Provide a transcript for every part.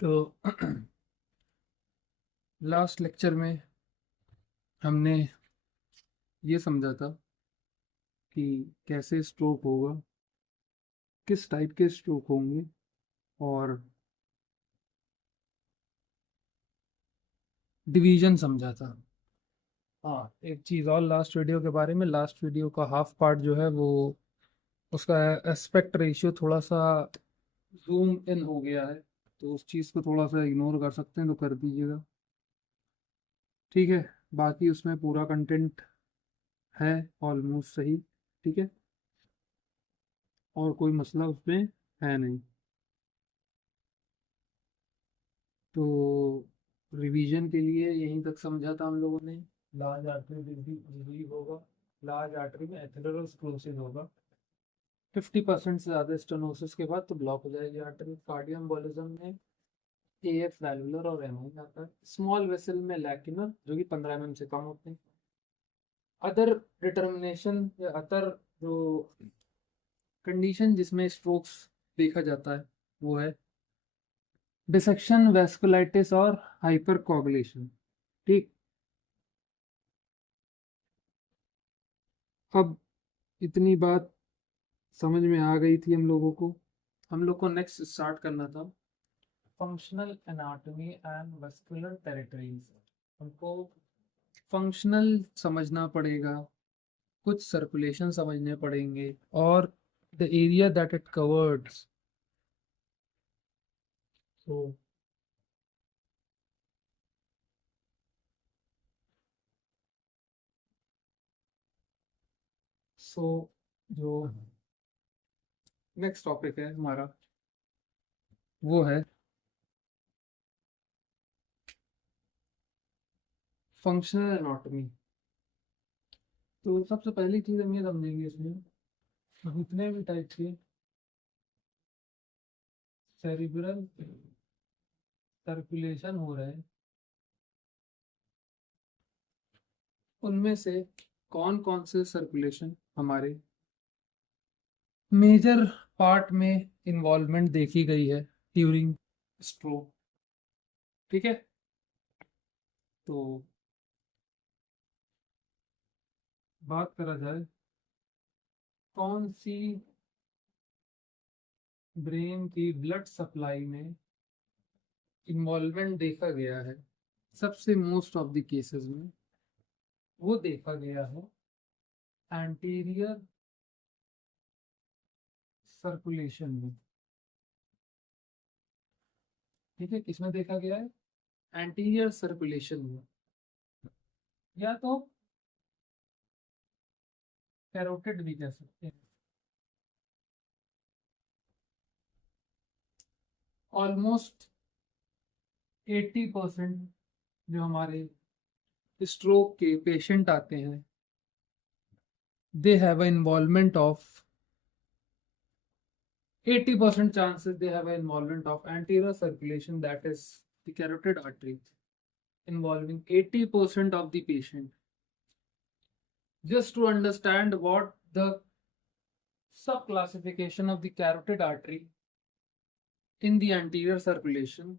तो last lecture में हमने ये समझा था कि कैसे स्ट्रोक होगा, किस टाइप के स्ट्रोक होंगे और डिवीजन समझा था। हाँ, एक चीज़ और लास्ट वीडियो के बारे में, लास्ट वीडियो का हाफ पार्ट जो है वो उसका एस्पेक्ट रेशियो थोड़ा सा जूम इन हो गया है, तो उस चीज़ को थोड़ा सा इग्नोर कर सकते हैं तो कर दीजिएगा। ठीक है, बाकी उसमें पूरा कंटेंट है ऑलमोस्ट सही। ठीक है, और कोई मसला उसमें है नहीं। तो रिवीजन के लिए यहीं तक समझा था हम लोगों ने। लार्ज आर्टरी डिजीज होगा, लार्ज आर्टरी में एथेरोस्क्लेरोसिस होगा। 50% से ज़्यादा स्टेनोसिस के बाद तो ब्लॉक हो जाएगी आर्टरी। कार्डियक एम्बोलिज्म में एएफ वैल्वुलर और एमआई आता है। स्मॉल वेसल में लैक्यूनर जो कि 15 mm से कम होते हैं। अदर डिटर्मिनेशन या अदर जो कंडीशन जिसमें स्ट्रोक्स देखा जाता है वो है डिसेक्शन, वेस्कुलाइटिस और हाइपरकोगुलेशन। ठीक, अब इतनी बात समझ में आ गई थी हम लोगों को। हम लोग को नेक्स्ट स्टार्ट करना था functional anatomy and vascular territories. हमको फंक्शनल समझना पड़ेगा, कुछ सर्कुलेशन समझने पड़ेंगे और the area that it covers. तो सो जो नेक्स्ट टॉपिक है हमारा वो है फंक्शनल एनाटॉमी। तो सबसे पहली चीज हम ये समझेंगे इसमें जितने भी टाइप के सेरिब्रल सर्कुलेशन हो रहे हैं उनमें से कौन कौन से सर्कुलेशन हमारे मेजर पार्ट में इन्वॉल्वमेंट देखी गई है ड्यूरिंग स्ट्रोक। ठीक है, तो बात करा जाए कौन सी ब्रेन की ब्लड सप्लाई में इन्वॉल्वमेंट देखा गया है सबसे मोस्ट ऑफ द केसेस में, वो देखा गया है एंटीरियर सर्कुलेशन में। ठीक है, किसमें देखा गया है? एंटीरियर सर्कुलेशन में, या तो कैरोटिड भी कह सकते हैं। ऑलमोस्ट 80% जो हमारे स्ट्रोक के पेशेंट आते हैं they have a involvement of 80% chances they have an involvement of anterior circulation, that is the carotid artery, involving 80% of the patient. Just to understand what the subclassification of the carotid artery in the anterior circulation,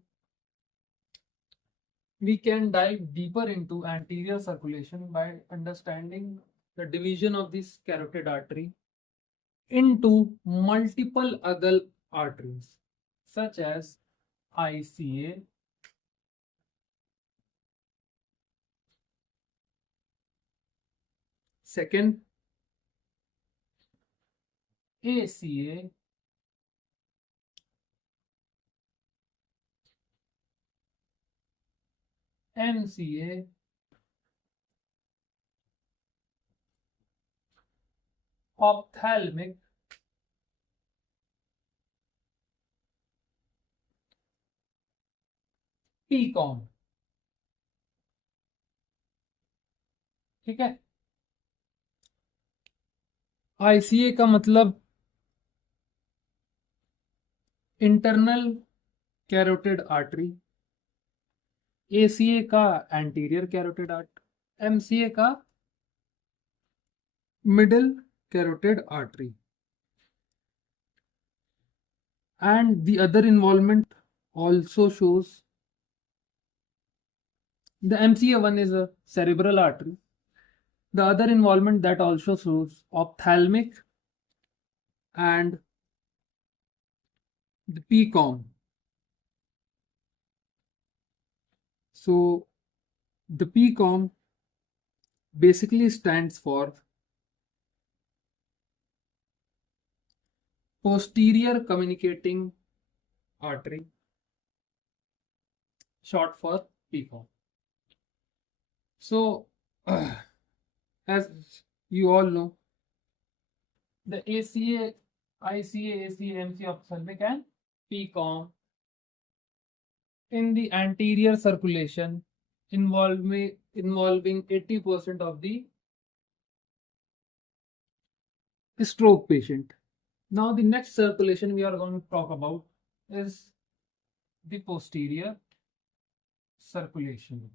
we can dive deeper into anterior circulation by understanding the division of this carotid artery into multiple other arteries such as ICA, second ACA, MCA, ophthalmic, PCOM। ठीक है, ICA का मतलब internal carotid artery, ACA का anterior carotid artery, MCA का middle carotid artery. And the other involvement also shows the MCA one is a cerebral artery. The other involvement that also shows ophthalmic and the PCOM. So the PCOM basically stands for posterior communicating artery, short for PCOM. So as you all know, the ACA, ICA, ACA, MCA, ophthalmic and PCOM in the anterior circulation involving 80% of the stroke patient. Now the next circulation we are going to talk about is the posterior circulation.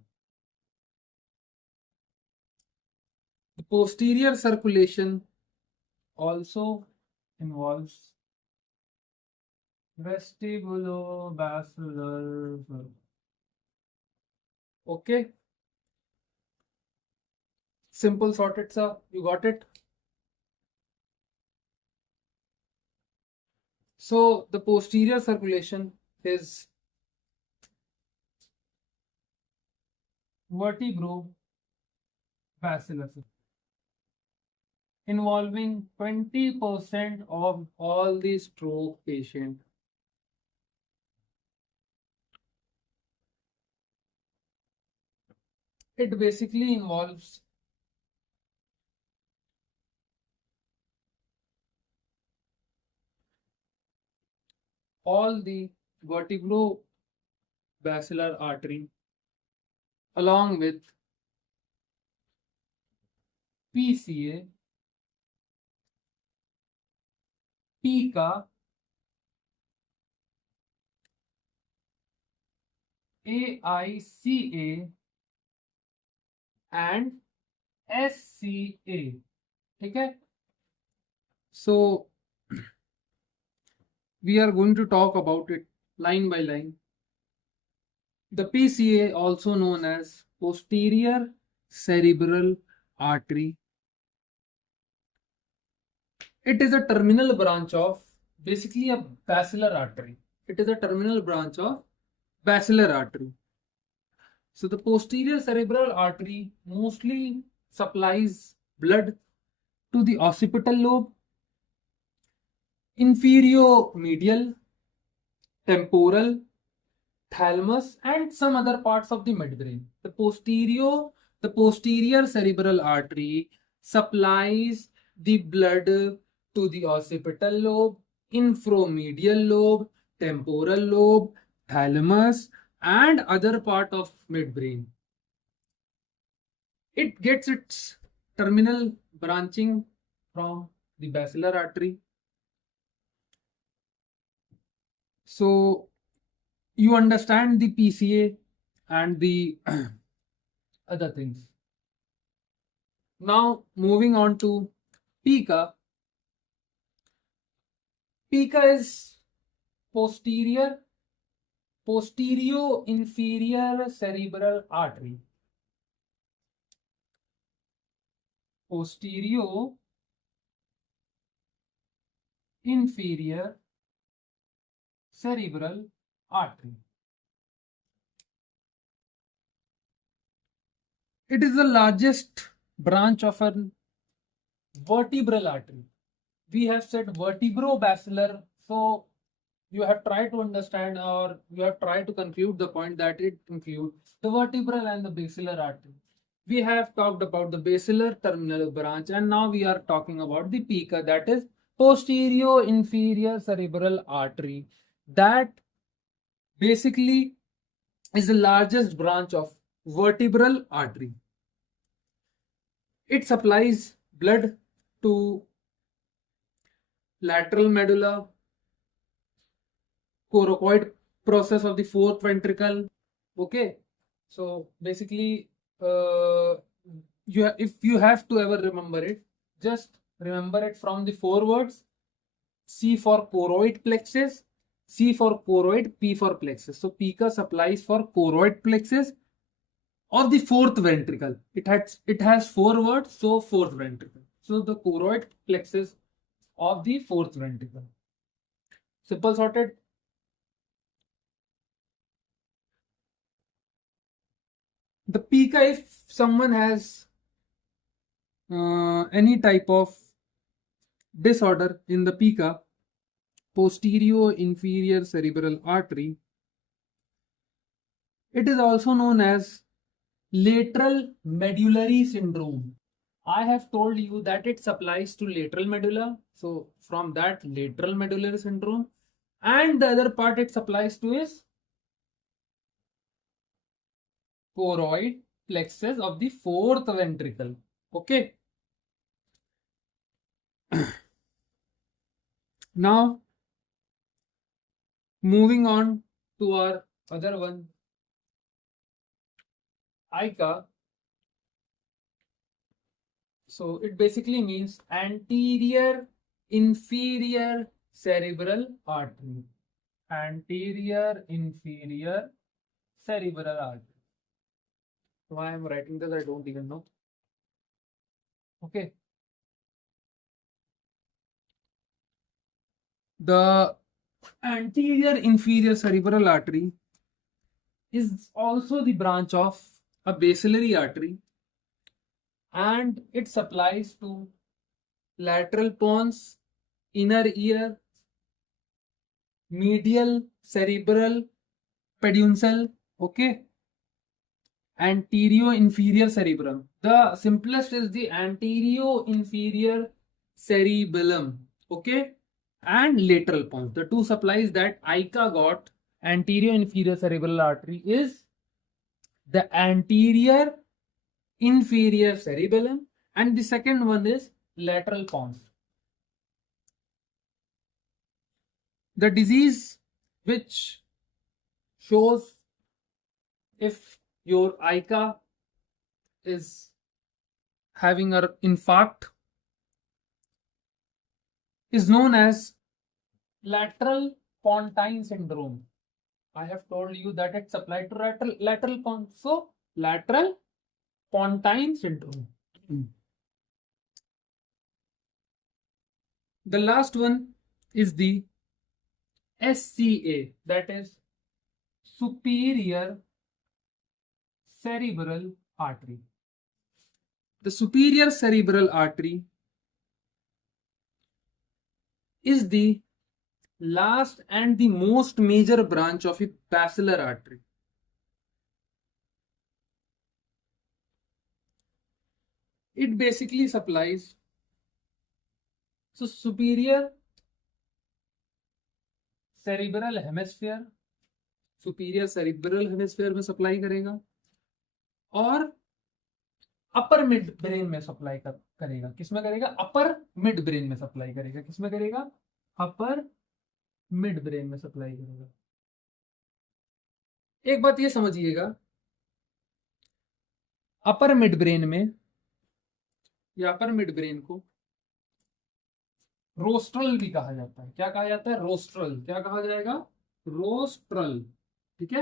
The posterior circulation also involves vestibulobasilar. Okay. Simple, sorted, sir. You got it? So the posterior circulation is vertebrovascular, involving 20% of all the stroke patients. It basically involves all the vertebrovascular artery along with PCA, PICA, AICA and SCA. Okay, so we are going to talk about it line by line. The PCA, also known as posterior cerebral artery, it is a terminal branch of basically a basilar artery. It is a terminal branch of basilar artery. So the posterior cerebral artery mostly supplies blood to the occipital lobe, inferior-medial, temporal, thalamus and some other parts of the midbrain. The posterior cerebral artery supplies the blood to the occipital lobe, infromedial lobe, temporal lobe, thalamus and other part of midbrain. It gets its terminal branching from the basilar artery. So you understand the PCA and the other things. Now moving on to PICA. PICA is posterior-inferior cerebral artery. Posterior-inferior cerebral artery. It is the largest branch of a vertebral artery. We have said vertebrovascular, so you have tried to understand or you have tried to conclude the point that it includes the vertebral and the basilar artery. We have talked about the basilar terminal branch and now we are talking about the PICA, that is posterior-inferior cerebral artery. That basically is the largest branch of vertebral artery. It supplies blood to lateral medulla, coracoid process of the fourth ventricle. Okay, so basically if you have to ever remember it, just remember it from the four words: C for choroid plexus, C for choroid, P for plexus. So pica supplies for choroid plexus of the fourth ventricle. It has four words, so fourth ventricle. So the choroid plexus of the fourth ventricle. Simple, sorted. The pica, if someone has any type of disorder in the pica, posterior inferior cerebral artery, it is also known as lateral medullary syndrome. I have told you that it supplies to lateral medulla. So from that lateral medullary syndrome, and the other part it supplies to is choroid plexus of the fourth ventricle. Okay. Now moving on to our other one, ICA. So it basically means anterior inferior cerebral artery. Anterior inferior cerebral artery. Why I am writing this, I don't even know. Okay. The anterior inferior cerebral artery is also the branch of a basilar artery, and it supplies to lateral pons, inner ear, medial cerebral peduncle, okay, anterior inferior cerebrum. The simplest is the anterior inferior cerebellum, okay, and lateral pons. The two supplies that ICA got, anterior inferior cerebral artery, is the anterior inferior cerebellum, and the second one is lateral pons. The disease which shows if your ICA is having an infarct is known as lateral pontine syndrome. I have told you that it's applied to lateral pons. So lateral pontine syndrome. The last one is the SCA, that is superior cerebral artery. The superior cerebral artery is the last and the most major branch of a basilar artery. It basically supplies, so superior cerebral hemisphere, superior cerebral hemisphere में supply करेगा और upper mid brain में supply करेगा। किसमें करेगा? Upper mid brain में supply करेगा। किसमें करेगा? अपर मिड ब्रेन में सप्लाई करेगा। एक बात ये समझिएगा, अपर मिड ब्रेन में या अपर मिड ब्रेन को रोस्ट्रल भी कहा जाता है। क्या कहा जाता है? रोस्ट्रल। क्या कहा जाएगा? रोस्ट्रल। ठीक है।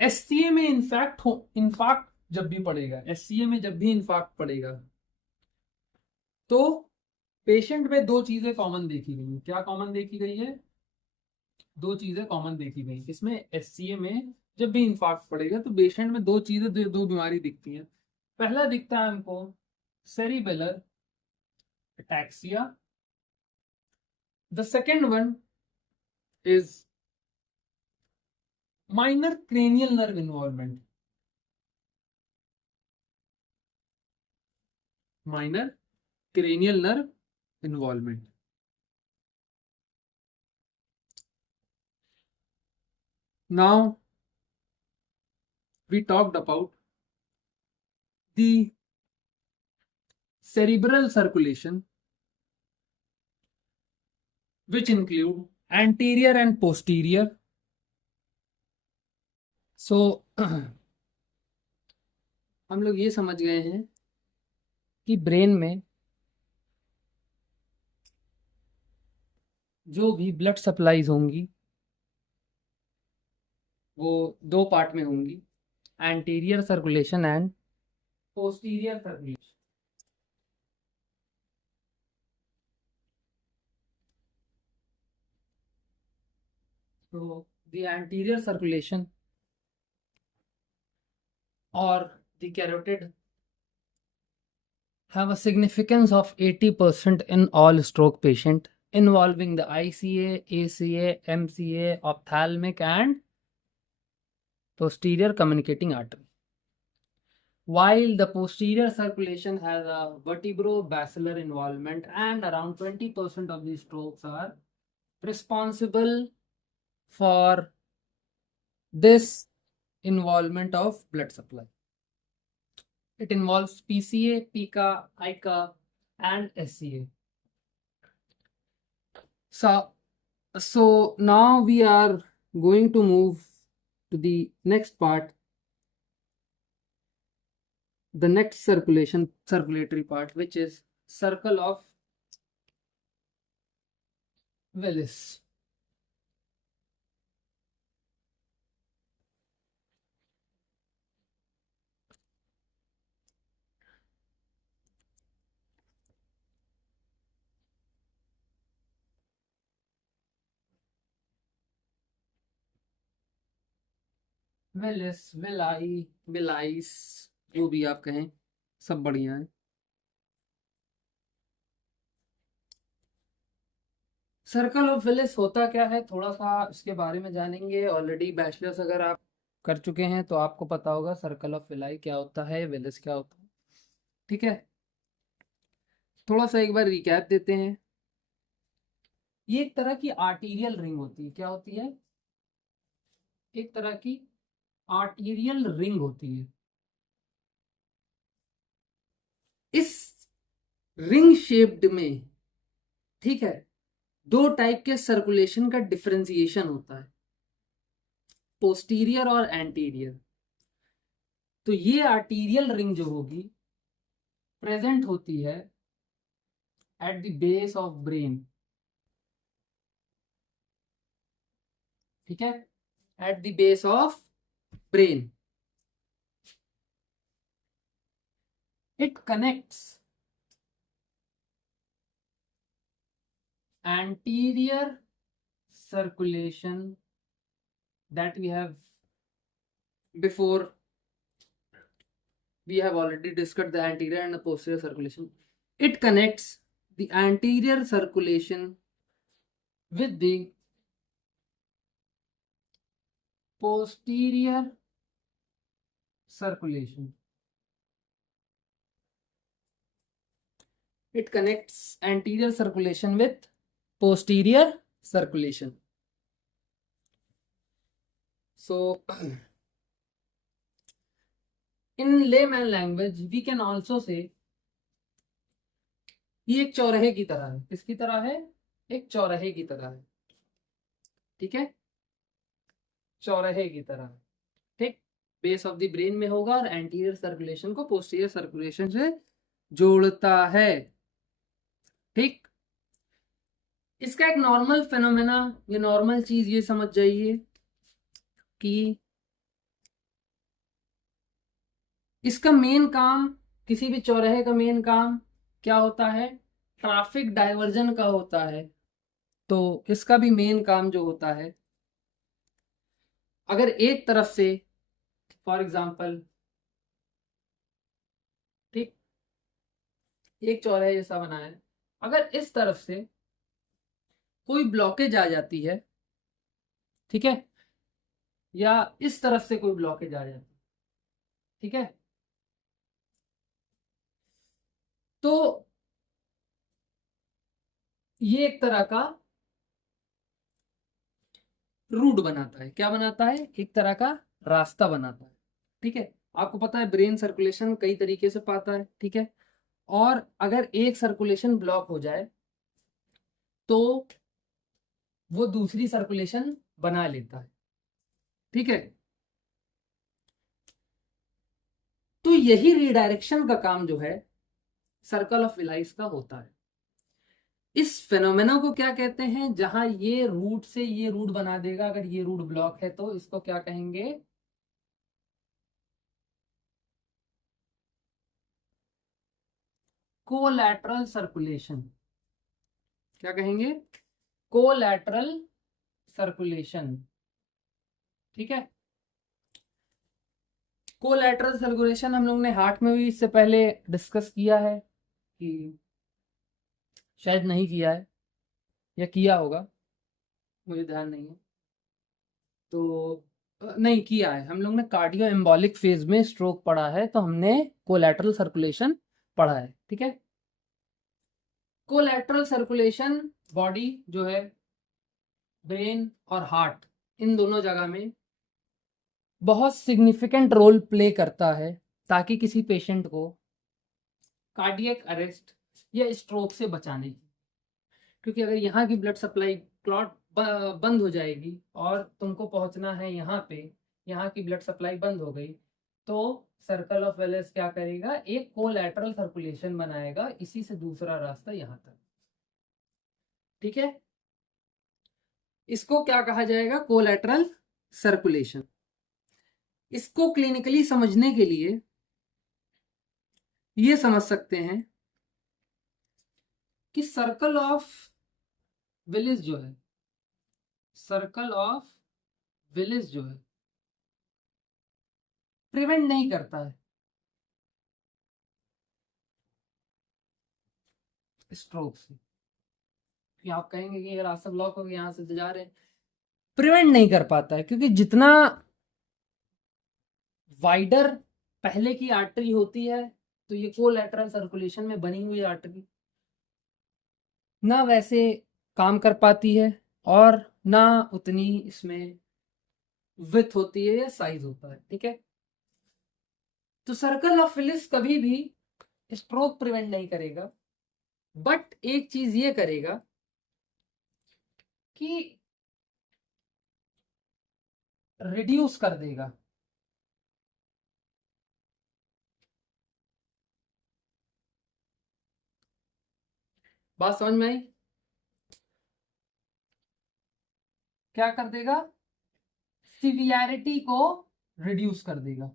एससीए में इनफैक्ट जब भी पड़ेगा, एससीए में जब भी इनफैक्ट पड़ेगा तो पेशेंट में दो चीजें कॉमन देखी गई। क्या कॉमन देखी गई है? दो चीजें कॉमन देखी गई। इसमें एससीए में जब भी इनफैक्ट पड़ेगा तो पेशेंट में दो चीजें, दो बीमारी दिखती हैं। पहला दिखता है हमको cerebellar ataxia. The second one is minor cranial nerve involvement. Minor cranial nerve involvement. Now we talked about the cerebral circulation, which include anterior and posterior. So हम लोग ये समझ गए हैं कि ब्रेन में जो भी ब्लड सप्लाईज होंगी वो दो पार्ट में होंगी, anterior circulation and posterior circulation. तो द एंटीरियर सर्कुलेशन और the carotid have a significance of 80% in all stroke patient involving the ICA, ACA, MCA, ophthalmic and posterior communicating artery. While the posterior circulation has a vertebro-basilar involvement and around 20% of these strokes are responsible for this involvement of blood supply. It involves PCA, PICA, ICA and SCA. So now we are going to move to the next part, the next circulatory part, which is circle of Willis. Willis, Willis, जो भी आप कहें, सब बढ़िया है। Circle of Willis होता क्या है, थोड़ा सा इसके बारे में जानेंगे। ऑलरेडी बैचलर्स अगर आप कर चुके हैं तो आपको पता होगा सर्कल ऑफ विलाई क्या होता है, विलिस क्या होता है। ठीक है, थोड़ा सा एक बार रिकैप देते हैं। ये एक तरह की आर्टीरियल रिंग होती है। क्या होती है? एक तरह की आर्टीरियल रिंग होती है। इस रिंग शेप्ड में, ठीक है, दो टाइप के सर्कुलेशन का डिफरेंशिएशन होता है, पोस्टीरियर और एंटीरियर। तो ये आर्टीरियल रिंग जो होगी प्रेजेंट होती है at the base of brain. ठीक है, at the base of brain. It connects anterior circulation that we have already discussed the anterior and the posterior circulation. It connects the anterior circulation with the posterior circulation. It connects anterior circulation with posterior circulation. So in layman language we can also say ये एक चौराहे की तरह है। किसकी तरह है? एक चौराहे की तरह है। ठीक है, चौराहे की तरह। ठीक, बेस ऑफ द ब्रेन में होगा और एंटीरियर सर्कुलेशन को पोस्टीरियर सर्कुलेशन से जोड़ता है। ठीक, इसका एक नॉर्मल फेनोमेना, ये नॉर्मल चीज ये समझ जाइए कि इसका मेन काम, किसी भी चौराहे का मेन काम क्या होता है? ट्रैफिक डाइवर्जन का होता है। तो इसका भी मेन काम जो होता है, अगर एक तरफ से फॉर एग्जांपल, ठीक, एक चौराहे जैसा बना है, अगर इस तरफ से कोई ब्लॉकेज आ जाती है, ठीक है, या इस तरफ से कोई ब्लॉकेज आ जाती है, ठीक है, तो ये एक तरह का रूट बनाता है। क्या बनाता है? एक तरह का रास्ता बनाता है। ठीक है, आपको पता है ब्रेन सर्कुलेशन कई तरीके से पाता है। ठीक है, और अगर एक सर्कुलेशन ब्लॉक हो जाए तो वो दूसरी सर्कुलेशन बना लेता है। ठीक है, तो यही रीडायरेक्शन का काम जो है सर्कल ऑफ विलाइस का होता है। इस फेनोमेना को क्या कहते हैं? जहां ये रूट से ये रूट बना देगा, अगर ये रूट ब्लॉक है तो इसको क्या कहेंगे? Collateral circulation. क्या कहेंगे? Collateral circulation. ठीक है। कोलैटरल सर्कुलेशन हम लोग ने हार्ट में भी इससे पहले डिस्कस किया है कि शायद नहीं किया है या किया होगा, मुझे ध्यान नहीं है। तो नहीं किया है, हम लोग ने कार्डियो एम्बोलिक फेज में स्ट्रोक पढ़ा है, तो हमने कोलैटरल सर्कुलेशन पढ़ा है। ठीक है। कोलैटरल सर्कुलेशन बॉडी जो है, ब्रेन और हार्ट, इन दोनों जगह में बहुत सिग्निफिकेंट रोल प्ले करता है ताकि किसी पेशेंट को कार्डियक अरेस्ट या स्ट्रोक से बचाने की। क्योंकि अगर यहाँ की ब्लड सप्लाई क्लॉट बंद हो जाएगी और तुमको पहुंचना है यहाँ पे, यहाँ की ब्लड सप्लाई बंद हो गई, तो सर्कल ऑफ वेलेस क्या करेगा? एक कोलैटरल सर्कुलेशन बनाएगा, इसी से दूसरा रास्ता यहाँ तक। ठीक है। इसको क्या कहा जाएगा? Collateral circulation. इसको क्लिनिकली समझने के लिए ये समझ सकते हैं कि सर्कल ऑफ विलिस जो है, सर्कल ऑफ विलिस जो है, प्रिवेंट नहीं करता है स्ट्रोक से। कि आप कहेंगे कि रास्ता ब्लॉक हो गया, यहां से जा रहे हैं, प्रिवेंट नहीं कर पाता है, क्योंकि जितना वाइडर पहले की आर्टरी होती है, तो ये कोलैटरल सर्कुलेशन में बनी हुई आर्टरी ना वैसे काम कर पाती है और ना उतनी इसमें विथ होती है या साइज होता है। ठीक है। तो सर्कल ऑफ विलिस कभी भी स्ट्रोक प्रिवेंट नहीं करेगा, बट एक चीज ये करेगा कि रिड्यूस कर देगा। बात समझ में आई? क्या कर देगा? सिवियरिटी को रिड्यूस कर देगा,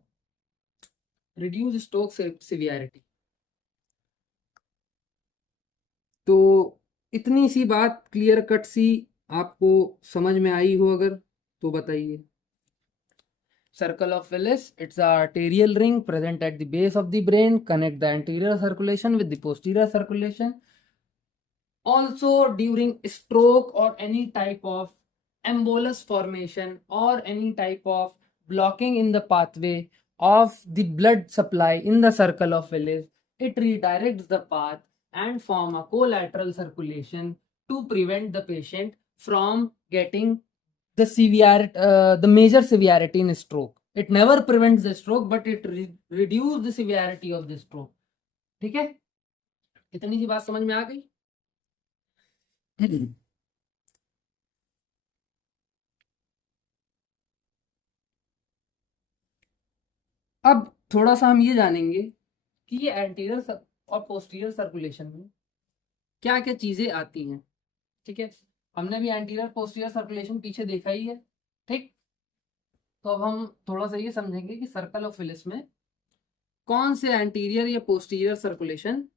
रिड्यूस स्ट्रोक सिवियरिटी। तो इतनी सी बात क्लियर कट सी आपको समझ में आई हो अगर, तो बताइए। Circle of Willis, it's a arterial ring present at the base of the brain, connect the anterior circulation with the posterior circulation. Also during stroke or any type of embolus formation or any type of blocking in the pathway of the blood supply in the circle of Willis, it redirects the path and form a collateral circulation to prevent the patient from getting the the major severity in stroke. It never prevents the stroke, but it reduces the severity of the stroke. ठीक है। इतनी सी बात समझ में आ गई? अब थोड़ा सा हम ये जानेंगे कि ये एंटीरियर और पोस्टीरियर सर्कुलेशन में क्या क्या चीजें आती हैं। ठीक है। हमने भी एंटीरियर पोस्टीरियर सर्कुलेशन पीछे देखा ही है। ठीक। तो अब हम थोड़ा सा ये समझेंगे कि सर्कल ऑफ विलिस में कौन से एंटीरियर या पोस्टीरियर सर्कुलेशन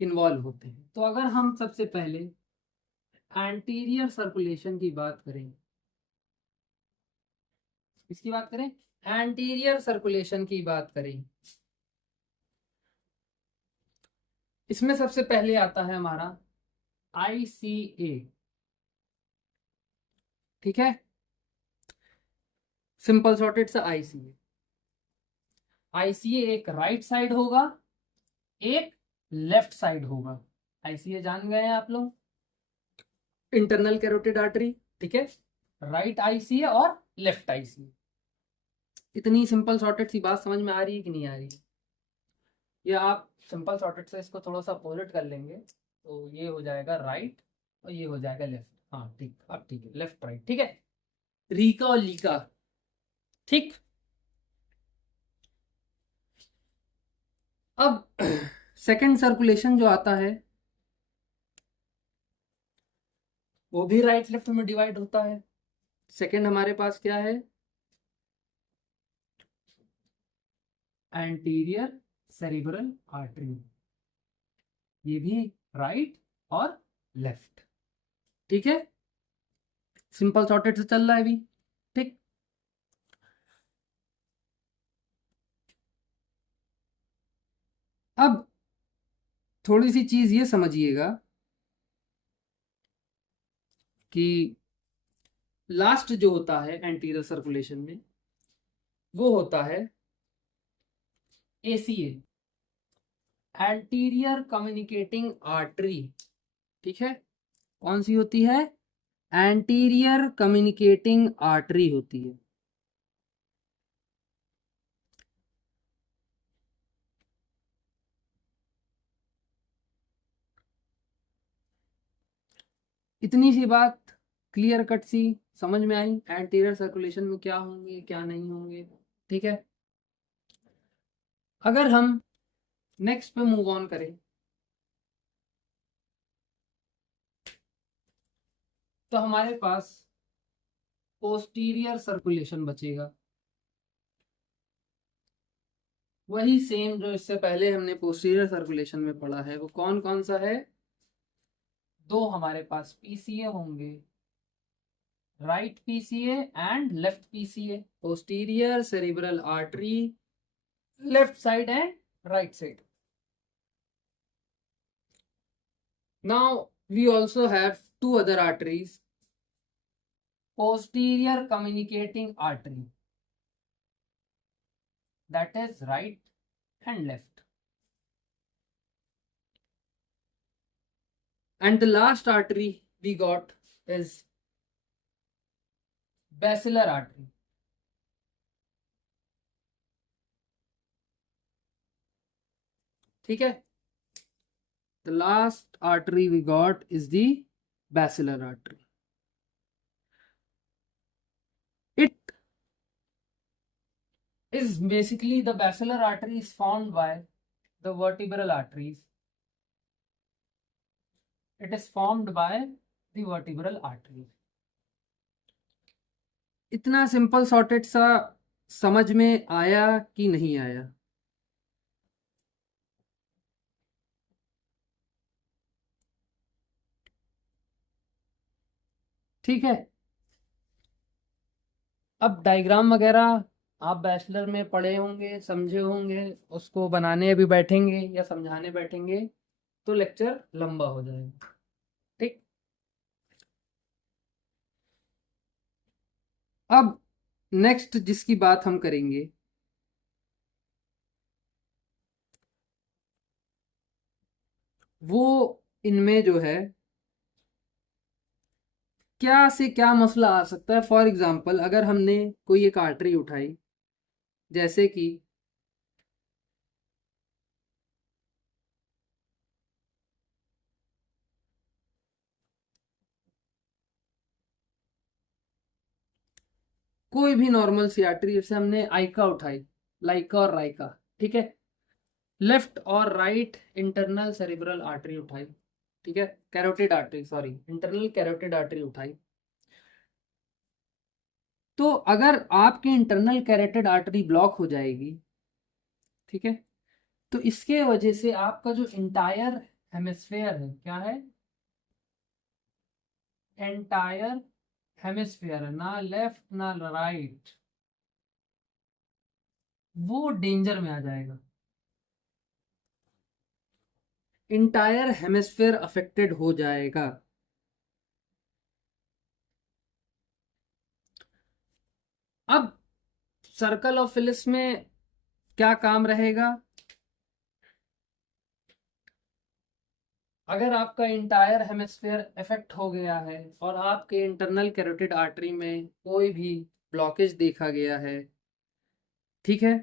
इन्वॉल्व होते हैं। तो अगर हम सबसे पहले एंटीरियर सर्कुलेशन की बात करें, इसकी बात करें, एंटीरियर सर्कुलेशन की बात करें, इसमें सबसे पहले आता है हमारा ICA। ठीक है। सिंपल सॉर्टेड सा ICA। ICA एक राइट साइड होगा, एक लेफ्ट साइड होगा। ICA जान गए हैं आप लोग, इंटरनल कैरोटिड आर्टरी। ठीक है। राइट ICA और लेफ्ट ICA। इतनी सिंपल सॉर्टेड सी बात समझ में आ रही है कि नहीं आ रही है? या आप सिंपल सॉर्टेड से इसको थोड़ा सा अपोजिट कर लेंगे, तो ये हो जाएगा राइट और ये हो जाएगा लेफ्ट। हाँ ठीक, अब ठीक है, लेफ्ट राइट। ठीक है। रीका और लीका। ठीक। अब सेकंड सर्कुलेशन जो आता है वो भी राइट लेफ्ट में डिवाइड होता है। सेकंड हमारे पास क्या है, एंटीरियर सेरिब्रल आर्टरी, ये भी राइट और लेफ्ट। ठीक है, सिंपल सॉर्टेड से चल रहा है अभी। ठीक, अब थोड़ी सी चीज ये समझिएगा कि लास्ट जो होता है एंटीरियर सर्कुलेशन में वो होता है एसीए, एंटीरियर कम्युनिकेटिंग आर्टरी। ठीक है, कौन सी होती है, एंटीरियर कम्युनिकेटिंग आर्टरी होती है। इतनी सी बात क्लियर कट सी समझ में आई, एंटीरियर सर्कुलेशन में क्या होंगे क्या नहीं होंगे। ठीक है, अगर हम नेक्स्ट पे मूव ऑन करें तो हमारे पास पोस्टीरियर सर्कुलेशन बचेगा, वही सेम जो इससे पहले हमने पोस्टीरियर सर्कुलेशन में पढ़ा है। वो कौन कौन सा है, दो हमारे पास पीसीए होंगे, right PCA and left PCA, posterior cerebral artery, left side and right side. Now we also have two other arteries, posterior communicating artery, that is right and left. And the last artery we got is basilar artery. ठीक है, the last artery we got is the basilar artery. It is basically, the basilar artery is formed by the vertebral arteries. It is formed by the vertebral arteries. इतना simple sorted सा समझ में आया कि नहीं आया? ठीक है, अब डायग्राम वगैरह आप बैचलर में पढ़े होंगे, समझे होंगे, उसको बनाने अभी बैठेंगे या समझाने बैठेंगे तो लेक्चर लंबा हो जाएगा। ठीक, अब नेक्स्ट जिसकी बात हम करेंगे वो इनमें जो है क्या से क्या मसला आ सकता है। फॉर एग्जांपल अगर हमने कोई एक आर्टरी उठाई, जैसे कि कोई भी नॉर्मल सी आर्टरी, जैसे हमने आइका उठाई, लाइका और राइका, ठीक है, लेफ्ट और राइट इंटरनल सेरिब्रल आर्टरी उठाई, ठीक है, carotid artery, sorry internal carotid artery उठाई, तो अगर आपकी इंटरनल कैरोटिड आर्टरी ब्लॉक हो जाएगी, ठीक है, तो इसके वजह से आपका जो इंटायर हेमिस्फेयर है, क्या है, एंटायर हेमिस्फेयर है, ना लेफ्ट ना राइट, वो डेंजर में आ जाएगा। इंटायर हेमिस्फेयर अफेक्टेड हो जाएगा। अब सर्कल ऑफ फिलिस में क्या काम रहेगा, अगर आपका इंटायर हेमिस्फेयर इफेक्ट हो गया है और आपके इंटरनल कैरोटिड आर्टरी में कोई भी ब्लॉकेज देखा गया है, ठीक है,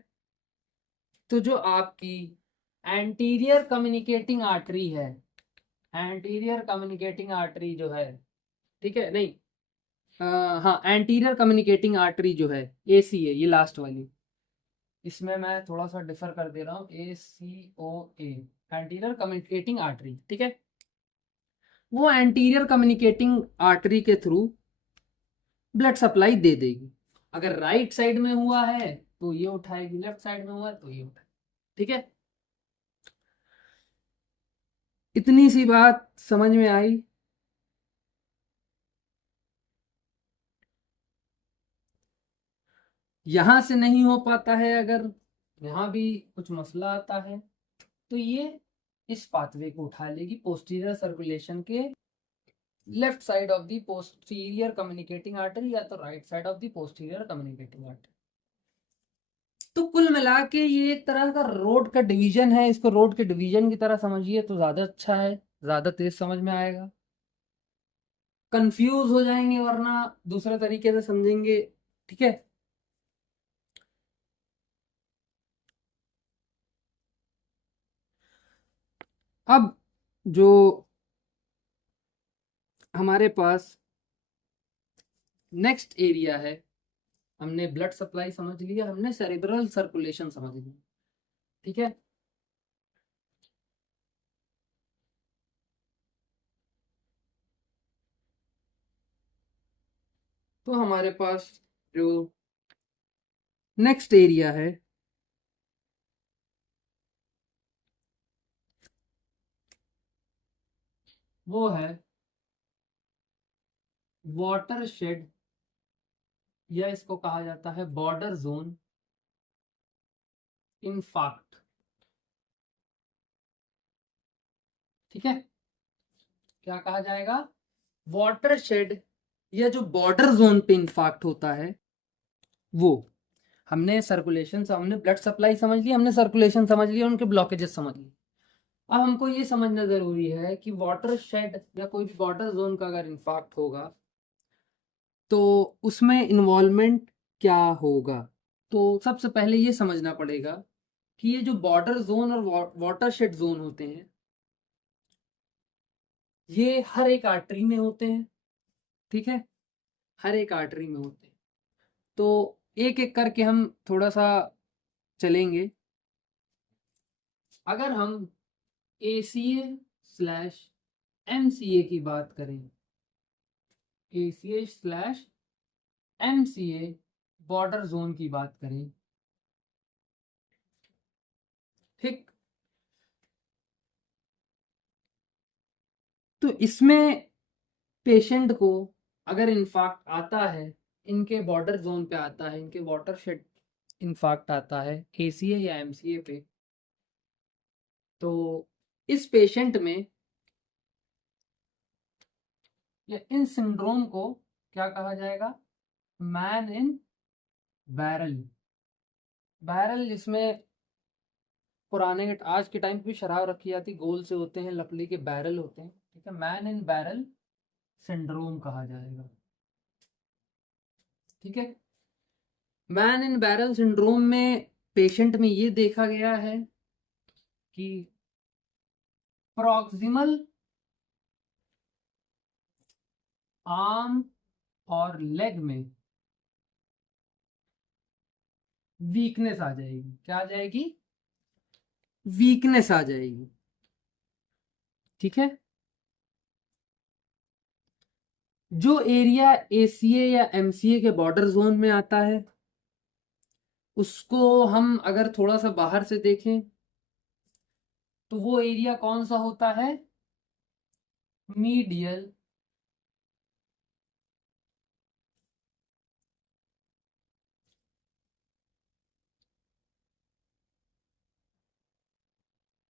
तो जो आपकी एंटीरियर कम्युनिकेटिंग आर्टरी है, एंटीरियर कम्युनिकेटिंग आर्टरी जो है, ठीक है, नहीं हाँ, एंटीरियर कम्युनिकेटिंग आर्टरी जो है एसी है, ये लास्ट वाली, इसमें मैं थोड़ा सा डिफर कर दे रहा हूँ, ACOA, एंटीरियर कम्युनिकेटिंग आर्टरी, ठीक है, वो एंटीरियर कम्युनिकेटिंग आर्टरी के थ्रू ब्लड सप्लाई दे देगी। अगर राइट साइड में हुआ है तो ये उठाएगी, लेफ्ट साइड में हुआ है तो ये उठाएगी। ठीक है, इतनी सी बात समझ में आई। यहां से नहीं हो पाता है, अगर यहां भी कुछ मसला आता है तो ये इस पाथवे को उठा लेगी, पोस्टीरियर सर्कुलेशन के left side of the posterior communicating artery या तो right side of the posterior communicating artery. तो कुल मिला के ये एक तरह का रोड का डिवीजन है, इसको रोड के डिवीजन की तरह समझिए तो ज्यादा अच्छा है, ज्यादा तेज समझ में आएगा। कंफ्यूज हो जाएंगे वरना दूसरे तरीके से समझेंगे। ठीक है, अब जो हमारे पास नेक्स्ट एरिया है, हमने ब्लड सप्लाई समझ लिया, हमने सेरेब्रल सर्कुलेशन समझ लिया। ठीक है, तो हमारे पास जो नेक्स्ट एरिया है वो है वाटर शेड, या इसको कहा जाता है बॉर्डर जोन इंफाक्ट। ठीक है, क्या कहा जाएगा, वाटर शेड या जो बॉर्डर जोन पे इंफाक्ट होता है वो। हमने सर्कुलेशन, हमने ब्लड सप्लाई समझ लिया, हमने सर्कुलेशन समझ लिया, उनके ब्लॉकेजेस समझ लिए। अब हमको ये समझना जरूरी है कि वाटर शेड या कोई भी बॉर्डर जोन का अगर इंफाक्ट होगा तो उसमें इन्वॉल्वमेंट क्या होगा। तो सबसे पहले ये समझना पड़ेगा कि ये जो बॉर्डर जोन और वाटर शेड जोन होते हैं ये हर एक आर्टरी में होते हैं। ठीक है, हर एक आर्टरी में होते हैं। तो एक एक करके हम थोड़ा सा चलेंगे। अगर हम ACA स्लैश MCA की बात करें, ACA slash MCA border zone की बात करें, ठीक, तो इसमें पेशेंट को अगर इन्फाक्ट आता है, इनके बॉर्डर जोन पे आता है, इनके वाटर शेड इन्फाक्ट आता है ACA या MCA पे, तो इस पेशेंट में या इन सिंड्रोम को क्या कहा जाएगा, मैन इन बैरल। बैरल जिसमें पुराने आज के टाइम पे भी शराब रखी जाती, गोल से होते हैं, लकड़ी के बैरल होते हैं। ठीक है, मैन इन बैरल सिंड्रोम कहा जाएगा। ठीक है, मैन इन बैरल सिंड्रोम में पेशेंट में ये देखा गया है कि प्रॉक्सिमल आर्म और लेग में वीकनेस आ जाएगी। क्या आ जाएगी, वीकनेस आ जाएगी। ठीक है, जो एरिया ACA या MCA के बॉर्डर जोन में आता है उसको हम अगर थोड़ा सा बाहर से देखें तो वो एरिया कौन सा होता है, मीडियल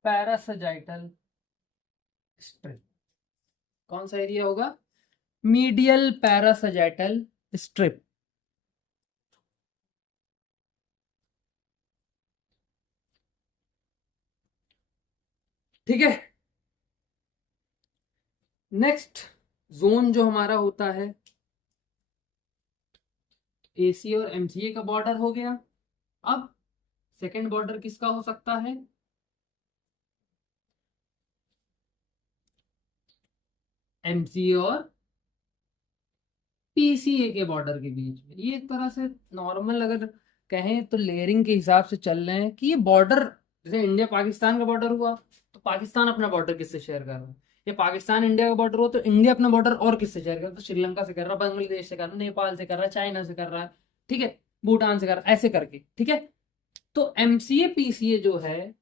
पैरासजाइटल स्ट्रिप। कौन सा एरिया होगा, मीडियल पैरासजाइटल स्ट्रिप। ठीक है, नेक्स्ट जोन जो हमारा होता है AC और MCA का बॉर्डर हो गया। अब सेकंड बॉर्डर किसका हो सकता है, MCA और PCA के बॉर्डर के बीच में। ये एक तरह से नॉर्मल अगर कहें तो लेयरिंग के हिसाब से चल रहे हैं कि ये बॉर्डर, जैसे इंडिया पाकिस्तान का बॉर्डर हुआ तो पाकिस्तान अपना बॉर्डर किससे शेयर कर रहा है, ये पाकिस्तान इंडिया का बॉर्डर हो तो इंडिया अपना बॉर्डर और किससे शेयर कर रहा है, तो श्रीलंका से कर रहा है, बांग्लादेश से कर रहा है, नेपाल से कर रहा है, चाइना से कर रहा है, ठीक है, भूटान से कर रहा है, ऐसे करके, ठीक है। तो एमसीए पीसीए जो है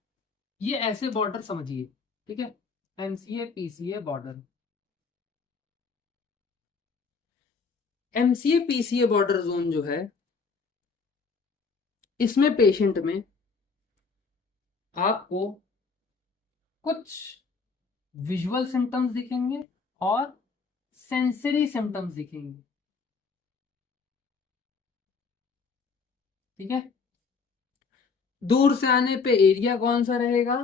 ये ऐसे बॉर्डर समझिए, ठीक है, MCA PCA border, MCA PCA border zone जो है इसमें पेशेंट में आपको कुछ विजुअल सिम्टम्स दिखेंगे और सेंसरी सिम्टम्स दिखेंगे, ठीक है। दूर से आने पे एरिया कौन सा रहेगा,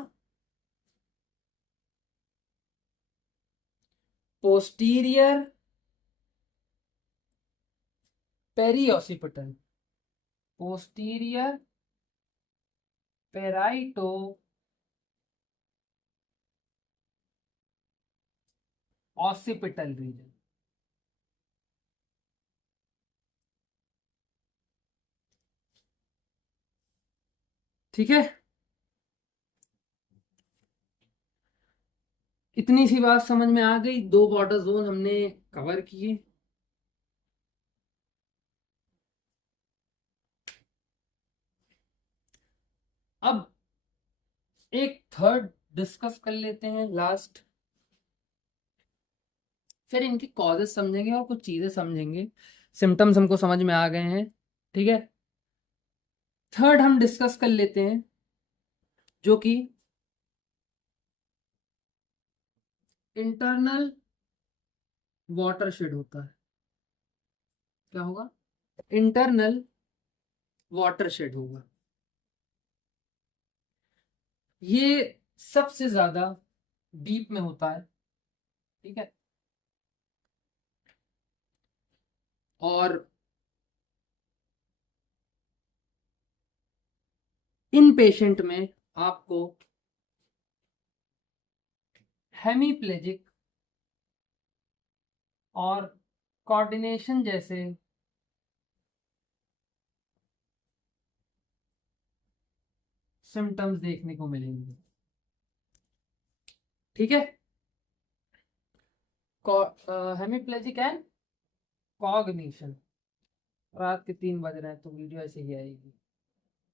पोस्टीरियर पेरियोसिपिटल, पोस्टीरियर पेराइटो ऑसिपिटल रीजन, ठीक है। इतनी सी बात समझ में आ गई, दो बॉर्डर जोन हमने कवर किए। अब एक थर्ड डिस्कस कर लेते हैं लास्ट, फिर इनके कॉजेस समझेंगे और कुछ चीजें समझेंगे। सिम्टम्स हमको समझ में आ गए हैं, ठीक है। थर्ड हम डिस्कस कर लेते हैं जो कि इंटरनल वाटरशेड होता है। क्या होगा, इंटरनल वाटरशेड होगा। ये सबसे ज्यादा डीप में होता है, ठीक है। और इन पेशेंट में आपको हेमीप्लेजिक और कोऑर्डिनेशन जैसे सिम्टम्स देखने को मिलेंगे, ठीक है। Hemiplegic and cognition. रात के 3 बज रहे हैं तो वीडियो ऐसे ही आएगी,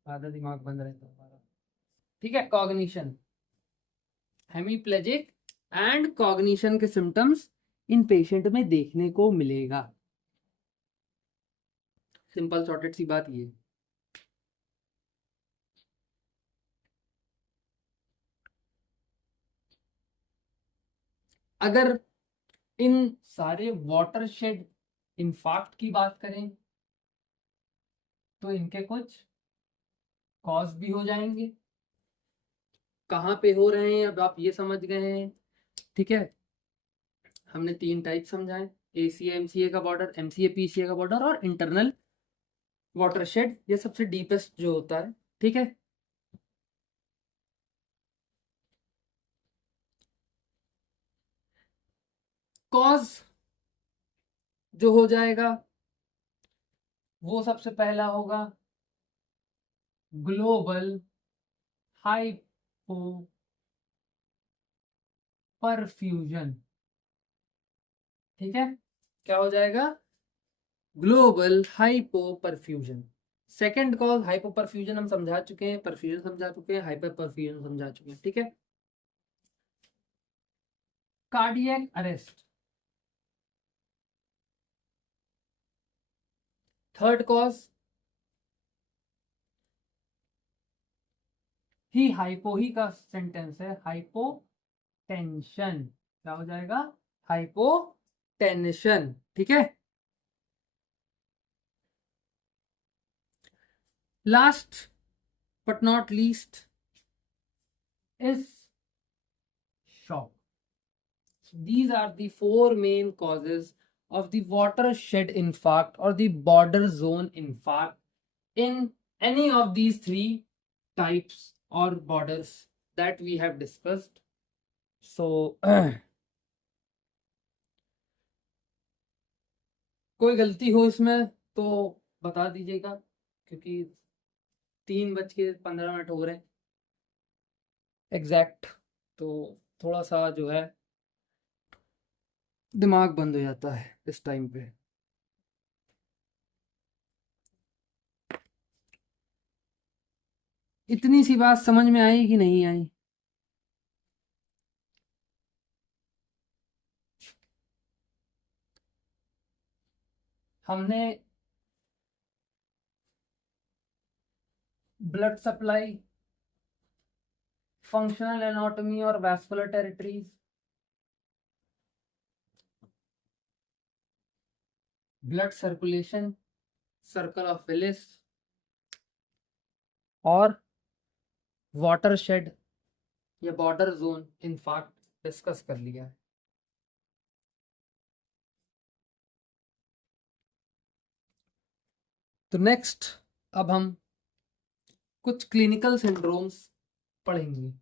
आधा दिमाग बंद रहता है हमारा, ठीक है। कॉग्निशन, हेमीप्लेजिक एंड कॉग्निशन के सिम्टम्स इन पेशेंट में देखने को मिलेगा। सिंपल शॉर्टेड सी बात ये। अगर इन सारे वाटरशेड इंफाक्ट की बात करें तो इनके कुछ कॉज भी हो जाएंगे। कहाँ पे हो रहे हैं अब आप ये समझ गए हैं, ठीक है। हमने 3 टाइप समझाए, एसीए एमसीए का बॉर्डर, एमसीए पीसीए का बॉर्डर और इंटरनल वाटरशेड, ये सबसे डीपेस्ट जो होता है, ठीक है। कॉज जो हो जाएगा वो सबसे पहला होगा ग्लोबल हाइपो परफ्यूजन, ठीक है। क्या हो जाएगा, global hypo perfusion. Second cause hypo perfusion हम समझा चुके हैं, परफ्यूजन समझा चुके हैं, हाइपर परफ्यूजन समझा चुके हैं, ठीक है। Cardiac arrest, third cause he hypo ही का सेंटेंस है, हाइपो टेंशन। क्या हो जाएगा, हाइपो टेंशन, ठीक है। Last but not least is shock. These are the 4 main causes of the watershed infarct or the border zone infarct in any of these 3 types or borders that we have discussed. So कोई गलती हो इसमें तो बता दीजिएगा, क्योंकि 3:15 हो रहे हैं एग्जैक्ट, तो थोड़ा सा जो है दिमाग बंद हो जाता है इस टाइम पे। इतनी सी बात समझ में आई कि नहीं आई? हमने ब्लड सप्लाई, फंक्शनल एनाटॉमी और vascular territories, blood circulation, circle of Willis और वाटरशेड या बॉर्डर जोन इनफैक्ट डिस्कस कर लिया है। तो नेक्स्ट अब हम कुछ क्लिनिकल सिंड्रोम्स पढ़ेंगे।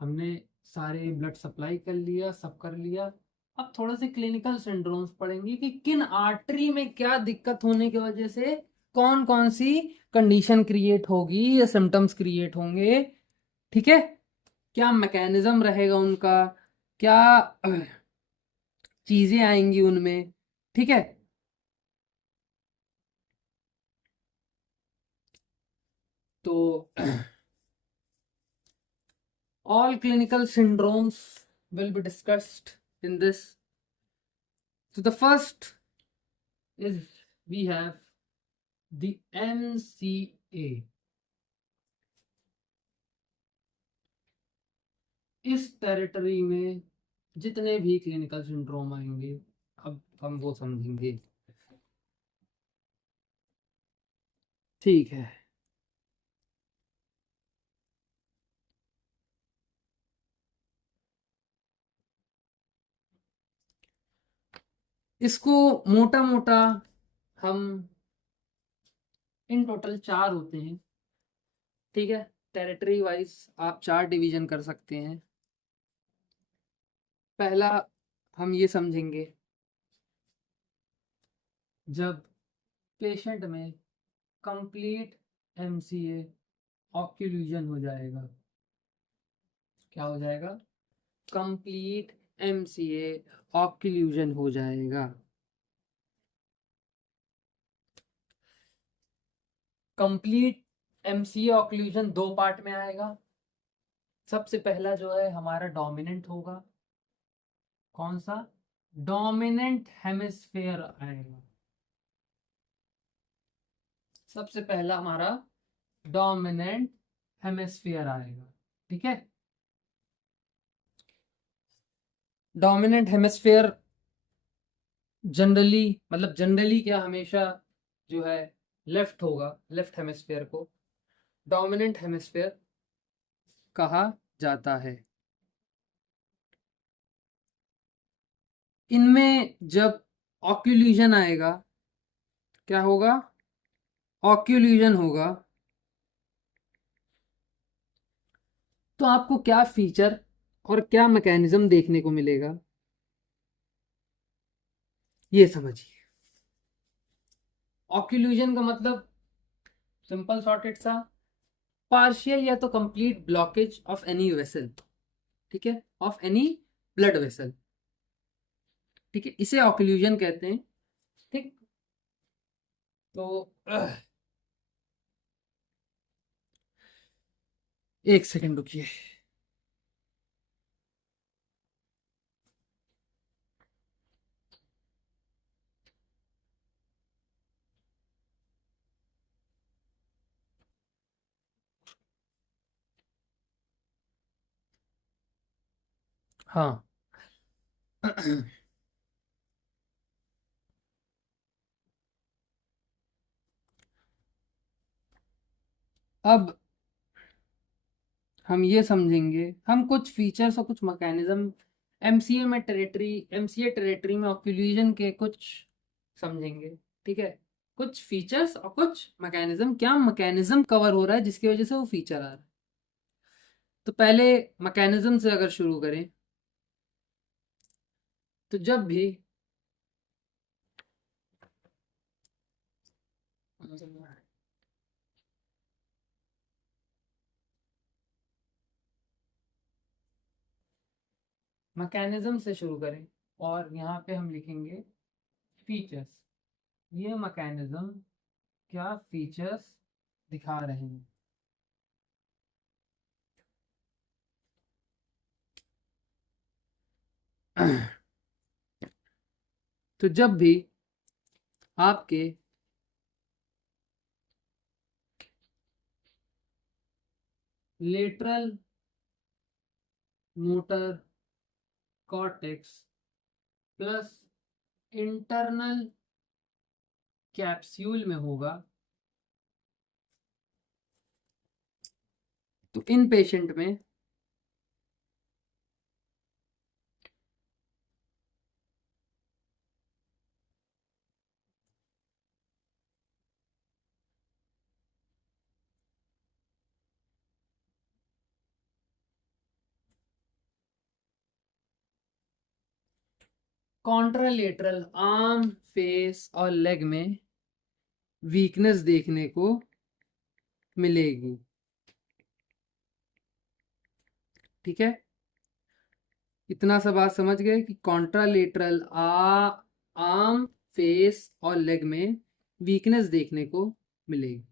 हमने सारे ब्लड सप्लाई कर लिया, सब कर लिया। अब थोड़े से क्लिनिकल सिंड्रोम्स पढ़ेंगे कि किन आर्टरी में क्या दिक्कत होने की वजह से कौन कौन सी कंडीशन क्रिएट होगी या सिम्टम्स क्रिएट होंगे। ठीक है, क्या मैकेनिज्म रहेगा उनका, क्या चीजें आएंगी उनमें। ठीक है, तो all clinical syndromes will be discussed in this. So the first is we have the MCA. इस टेरिटरी में जितने भी क्लिनिकल सिंड्रोम आएंगे अब हम वो समझेंगे। ठीक है, इसको मोटा मोटा हम इन टोटल 4 होते हैं। ठीक है, टेरिटरी वाइज आप 4 डिवीजन कर सकते हैं। पहला हम ये समझेंगे जब पेशेंट में कंप्लीट MCA ऑक्यूल्यूजन हो जाएगा। क्या हो जाएगा? कंप्लीट MCA ऑक्यूल्यूजन हो जाएगा। कंप्लीट MCA ऑक्यूल्यूजन 2 पार्ट में आएगा। सबसे पहला जो है हमारा डोमिनेंट होगा। कौन सा? डोमिनेंट हेमिस्फेयर आएगा। सबसे पहला हमारा डोमिनेंट हेमिस्फेयर आएगा। ठीक है, डोमिनेंट हेमिस्फेयर जनरली, मतलब जनरली क्या, हमेशा जो है लेफ्ट होगा। लेफ्ट हेमिस्फेयर को डोमिनेंट हेमिस्फेयर कहा जाता है। इनमें जब ऑक्यूल्यूजन आएगा, क्या होगा? ऑक्यूल्यूजन होगा तो आपको क्या फीचर और क्या मैकेनिज्म देखने को मिलेगा, ये समझिए। ऑक्यूल्यूजन का मतलब सिंपल सॉर्टेड सा पार्शियल या तो complete blockage of any vessel. ठीक है, ऑफ एनी ब्लड वेसल। ठीक है, इसे ऑक्यूल्यूजन कहते हैं। ठीक, तो एक सेकंड रुकिए। हाँ अब हम ये समझेंगे, हम कुछ फीचर्स और कुछ मैकेनिज्म एमसीए टेरिटरी में ऑक्यूल्यूजन के कुछ समझेंगे। ठीक है, कुछ फीचर्स और कुछ मैकेनिज्म, क्या मैकेनिज्म कवर हो रहा है जिसकी वजह से वो फीचर आ रहा है। तो पहले मैकेनिज्म से अगर शुरू करें तो जब भी मैकेनिज्म से शुरू करें और यहाँ पे हम लिखेंगे फीचर्स। ये मैकेनिज्म क्या फीचर्स दिखा रहे हैं। तो जब भी आपके lateral motor cortex plus internal capsule में होगा, तो इन पेशेंट में कॉन्ट्रालेटरल आर्म, फेस और लेग में वीकनेस देखने को मिलेगी। ठीक है, इतना सा बात समझ गए कि कॉन्ट्रालेटरल आर्म, फेस और लेग में वीकनेस देखने को मिलेगी।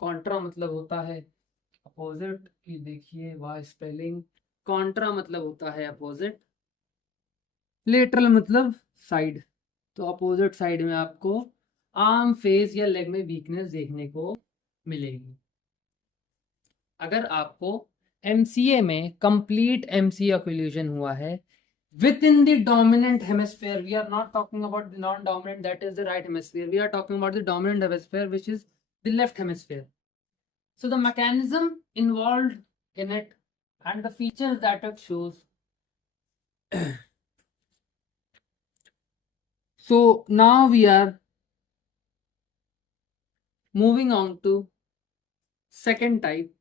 कॉन्ट्रा मतलब होता है अपोजिट की, देखिए वाह स्पेलिंग। कॉन्ट्रा मतलब होता है अपोजिट, लेटरल मतलब साइड, तो अपोजिट साइड में आपको आर्म, फेस या लेग में वीकनेस देखने को मिलेगी। अगर आपको एमसीए में कंप्लीट एमसीए ओक्लूजन हुआ है within the dominant hemisphere, we are not talking about the non-dominant, that is the right hemisphere, we are talking about the dominant hemisphere, which is the left hemisphere. So the mechanism involved in it and the features that it shows. So now we are moving on to second type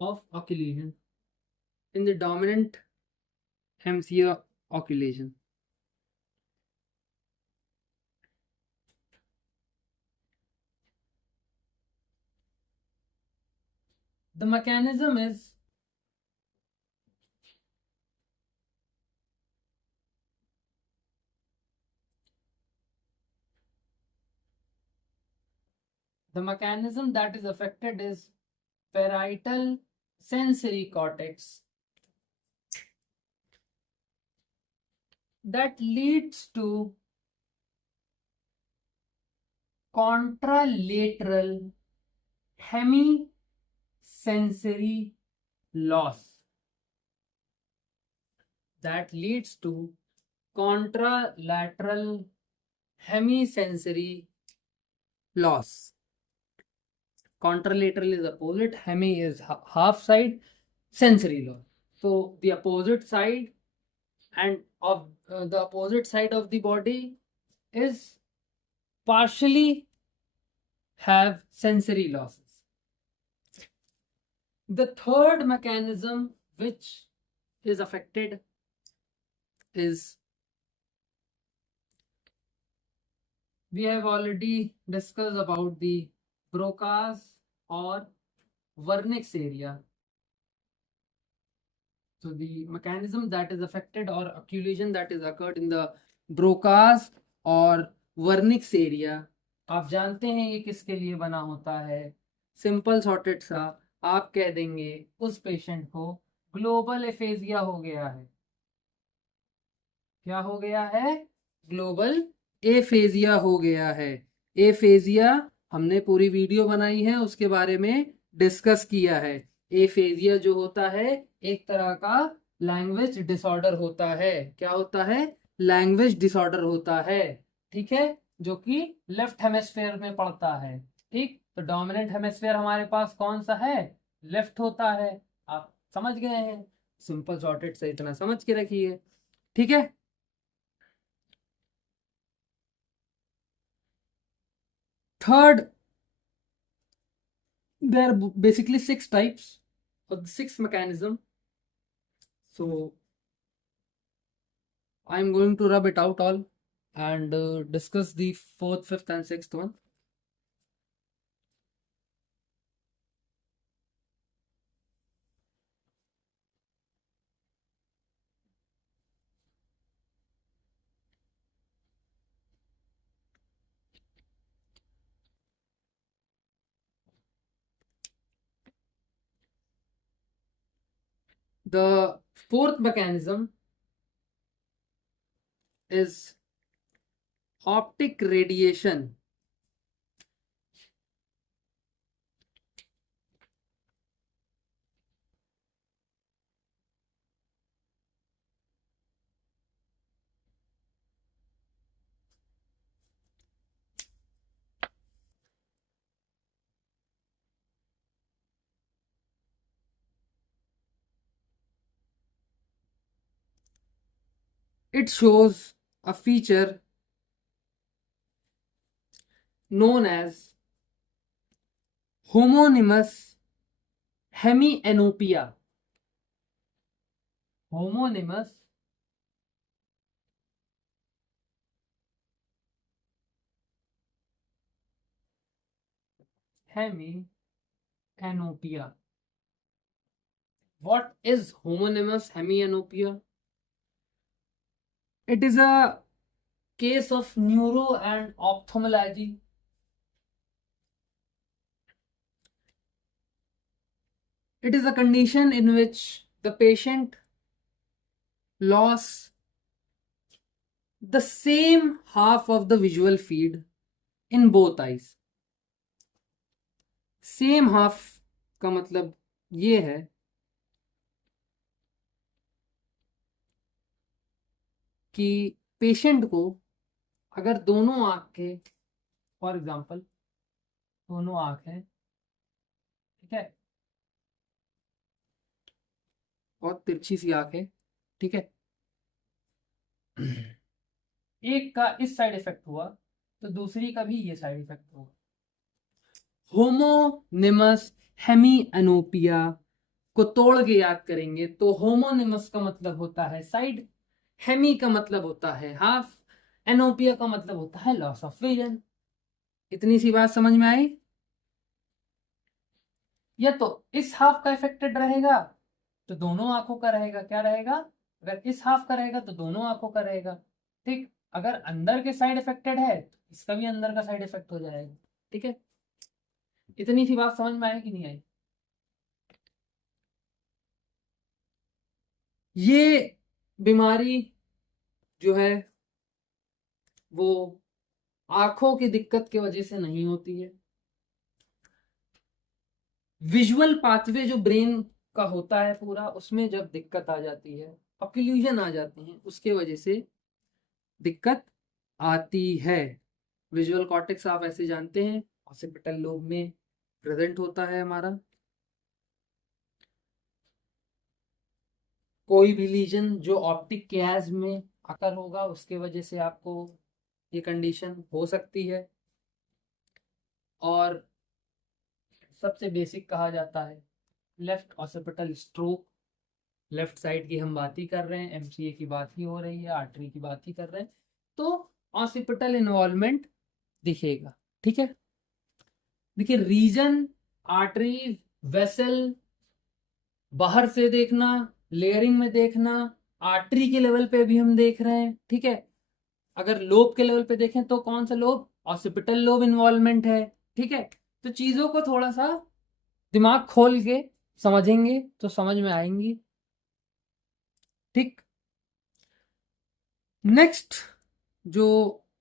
of occlusion in the dominant hemisphere occlusion. The mechanism is the mechanism that is affected is parietal sensory cortex that leads to contralateral hemisensory loss. That leads to contralateral hemisensory loss. Contralateral is opposite, hemi is half side, sensory loss. So the opposite side and of the opposite side of the body is partially have sensory losses. The third mechanism which is affected is, we have already discussed about the Broca's or Wernicke's area. So the mechanism that is affected or occlusion that is occurred in the Broca's or Wernicke's area, आप जानते हैं ये किसके लिए बना होता है। Simple sorted सा आप कह देंगे उस पेशेंट को ग्लोबल एफेजिया हो गया है। क्या हो गया है? ग्लोबल एफेजिया हो गया है। एफेजिया हमने पूरी वीडियो बनाई है, उसके बारे में डिस्कस किया है। एफेजिया जो होता है एक तरह का लैंग्वेज डिसऑर्डर होता है। क्या होता है? लैंग्वेज डिसऑर्डर होता है। ठीक है, जो कि लेफ्ट हेमिस्फेयर में पड़ता है। ठीक, तो डोमिनेंट हेमिस्फेयर हमारे पास कौन सा है? लेफ्ट होता है। आप समझ गए हैं, सिंपल सॉर्टेड से इतना समझ के रखिए। ठीक है, third, there are basically 6 types or 6 mechanism. So I'm going to rub it out all and discuss the 4th, 5th and 6th one. The fourth mechanism is optic radiation. It shows a feature known as homonymous hemianopia. Homonymous hemianopia. What is homonymous hemianopia? It is a case of neuro and ophthalmology. It is a condition in which the patient lost the same half of the visual field in both eyes. Same half का मतलब ये है कि patient को अगर दोनों आंख के, फॉर एग्जांपल दोनों आंख है, ठीक है, बहुत तिरछी सी आंख है, ठीक है, एक का इस साइड इफेक्ट हुआ तो दूसरी का भी ये साइड इफेक्ट होगा. होमोनिमस हेमिएनोपिया को तोड़ के याद करेंगे तो होमोनिमस का मतलब होता है साइड, हेमी का मतलब होता है हाफ, एनोपिया का मतलब होता है लॉस ऑफ विजन. इतनी सी बात समझ में आई? या तो इस हाफ का इफेक्टेड रहेगा तो दोनों आंखों का रहेगा. क्या रहेगा? अगर इस हाफ का रहेगा तो दोनों आंखों का रहेगा. ठीक, अगर अंदर के साइड इफेक्टेड है तो इसका भी अंदर का साइड इफेक्ट हो जाएगा. ठीक है, इतनी सी बात समझ में आई कि नहीं आई? ये बीमारी जो है वो आंखों की दिक्कत की वजह से नहीं होती है. विजुअल पाथवे जो ब्रेन का होता है पूरा, उसमें जब दिक्कत आ जाती है, ऑक्लूजन आ जाती है, उसके वजह से दिक्कत आती है. विजुअल कॉर्टेक्स आप ऐसे जानते हैं ऑक्सीपिटल लोब में प्रेजेंट होता है हमारा. कोई भी लीजन जो ऑप्टिक कैज में आकर होगा उसके वजह से आपको ये कंडीशन हो सकती है. और सबसे बेसिक कहा जाता है left occipital stroke. Left side की हम बात ही कर रहे हैं, एमसीए की बात ही हो रही है, आर्टरी की बात ही कर रहे हैं, तो ऑक्सीपिटल इन्वॉल्वमेंट दिखेगा. ठीक है, देखिए रीजन, आर्टरी, वेसल, बाहर से देखना, लेयरिंग में देखना, आर्टरी के लेवल पे भी हम देख रहे हैं. ठीक है, अगर लोब के लेवल पे देखें तो कौन सा लोब? ऑक्सीपिटल लोब इन्वॉल्वमेंट है. ठीक है, तो चीजों को थोड़ा सा दिमाग खोल के समझेंगे तो समझ में आएंगी. ठीक, नेक्स्ट जो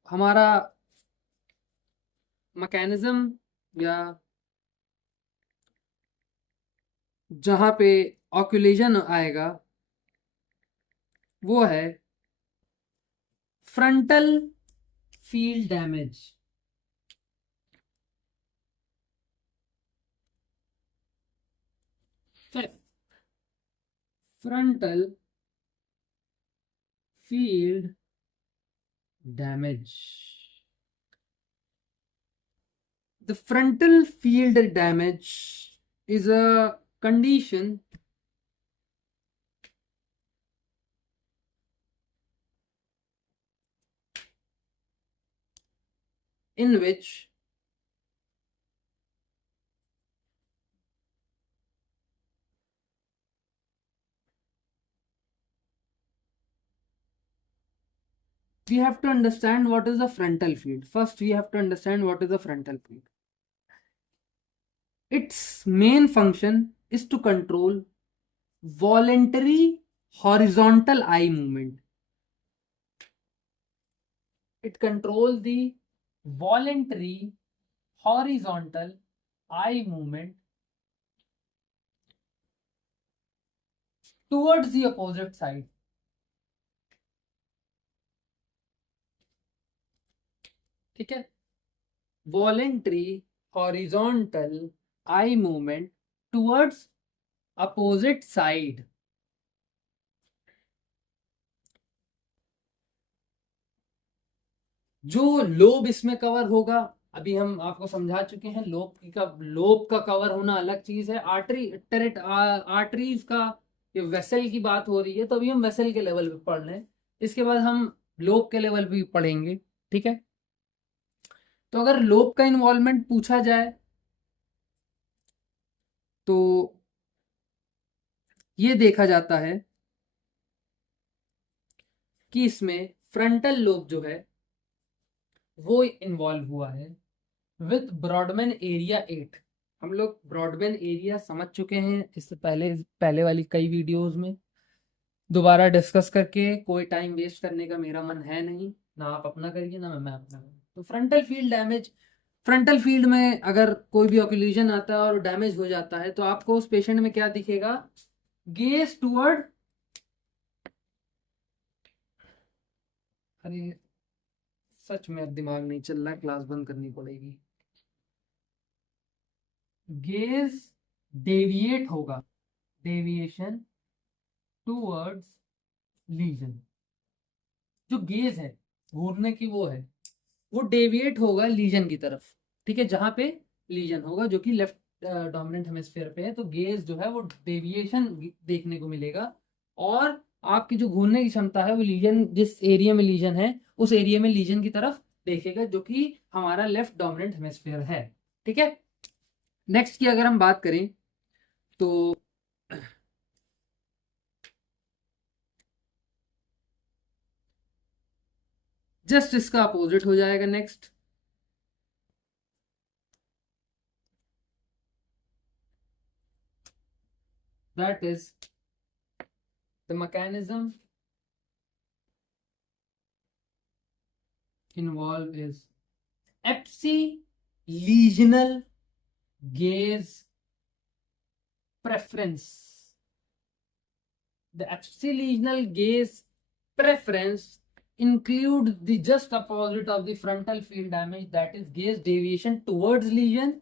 हमारा मैकेनिज्म या जहां पे ऑक्यूलेशन आएगा वो है frontal field damage. Frontal field damage. The frontal field damage is a condition in which we have to understand what is the frontal field. First, we have to understand what is the frontal field. Its main function is to control voluntary horizontal eye movement. It controls the voluntary horizontal eye movement towards the opposite side. ठीक है, voluntary horizontal eye movement towards opposite side. जो lobe इसमें cover होगा, अभी हम आपको समझा चुके हैं, लोब का कवर होना अलग चीज है। आर्टरीज का, ये वेसल की बात हो रही है, तो अभी हम वेसल के लेवल पे पढ़ रहे हैं, इसके बाद हम लोब के लेवल पे भी पढ़ेंगे। ठीक है, तो अगर लोब का इन्वॉल्वमेंट पूछा जाए तो ये देखा जाता है कि इसमें फ्रंटल लोब जो है वो इन्वॉल्व हुआ है विथ ब्रॉडमैन एरिया 8। हम लोग ब्रॉडबैंड एरिया समझ चुके हैं इससे पहले वाली कई वीडियोस में। दोबारा डिस्कस करके कोई टाइम वेस्ट करने का मेरा मन है नहीं, ना आप अपना करिए ना मैं अपना करूँ। तो frontal field damage, frontal field में अगर कोई भी ऑक्लूजन आता है और डैमेज हो जाता है तो आपको उस पेशेंट में क्या दिखेगा, गेज टूवर्ड, अरे सच में अब दिमाग नहीं चल रहा है, क्लास बंद करनी पड़ेगी। गेज डेविएट होगा, डेविएशन टूवर्ड्स लीजन। जो गेज है घूरने की वो है, वो डेविएट होगा लीजन की तरफ। ठीक है, जहां पे लीजन होगा जो कि लेफ्ट डोमिनेंट हेमिस्फीयर पे है, तो गेज जो है वो डेविएशन देखने को मिलेगा। और आपकी जो घूरने की क्षमता है वो लीजन, जिस एरिया में लीजन है उस एरिया में लीजन की तरफ देखेगा, जो कि हमारा लेफ्ट डोमिनेंट हेमिस्फीयर है। ठीक है, नेक्स्ट की अगर हम बात करें तो जस्ट इसका अपोजिट हो जाएगा next. That is the mechanism involved is epsilesional gaze preference. The epsilesional gaze preference include the just opposite of the frontal field damage, that is gaze deviation towards lesion.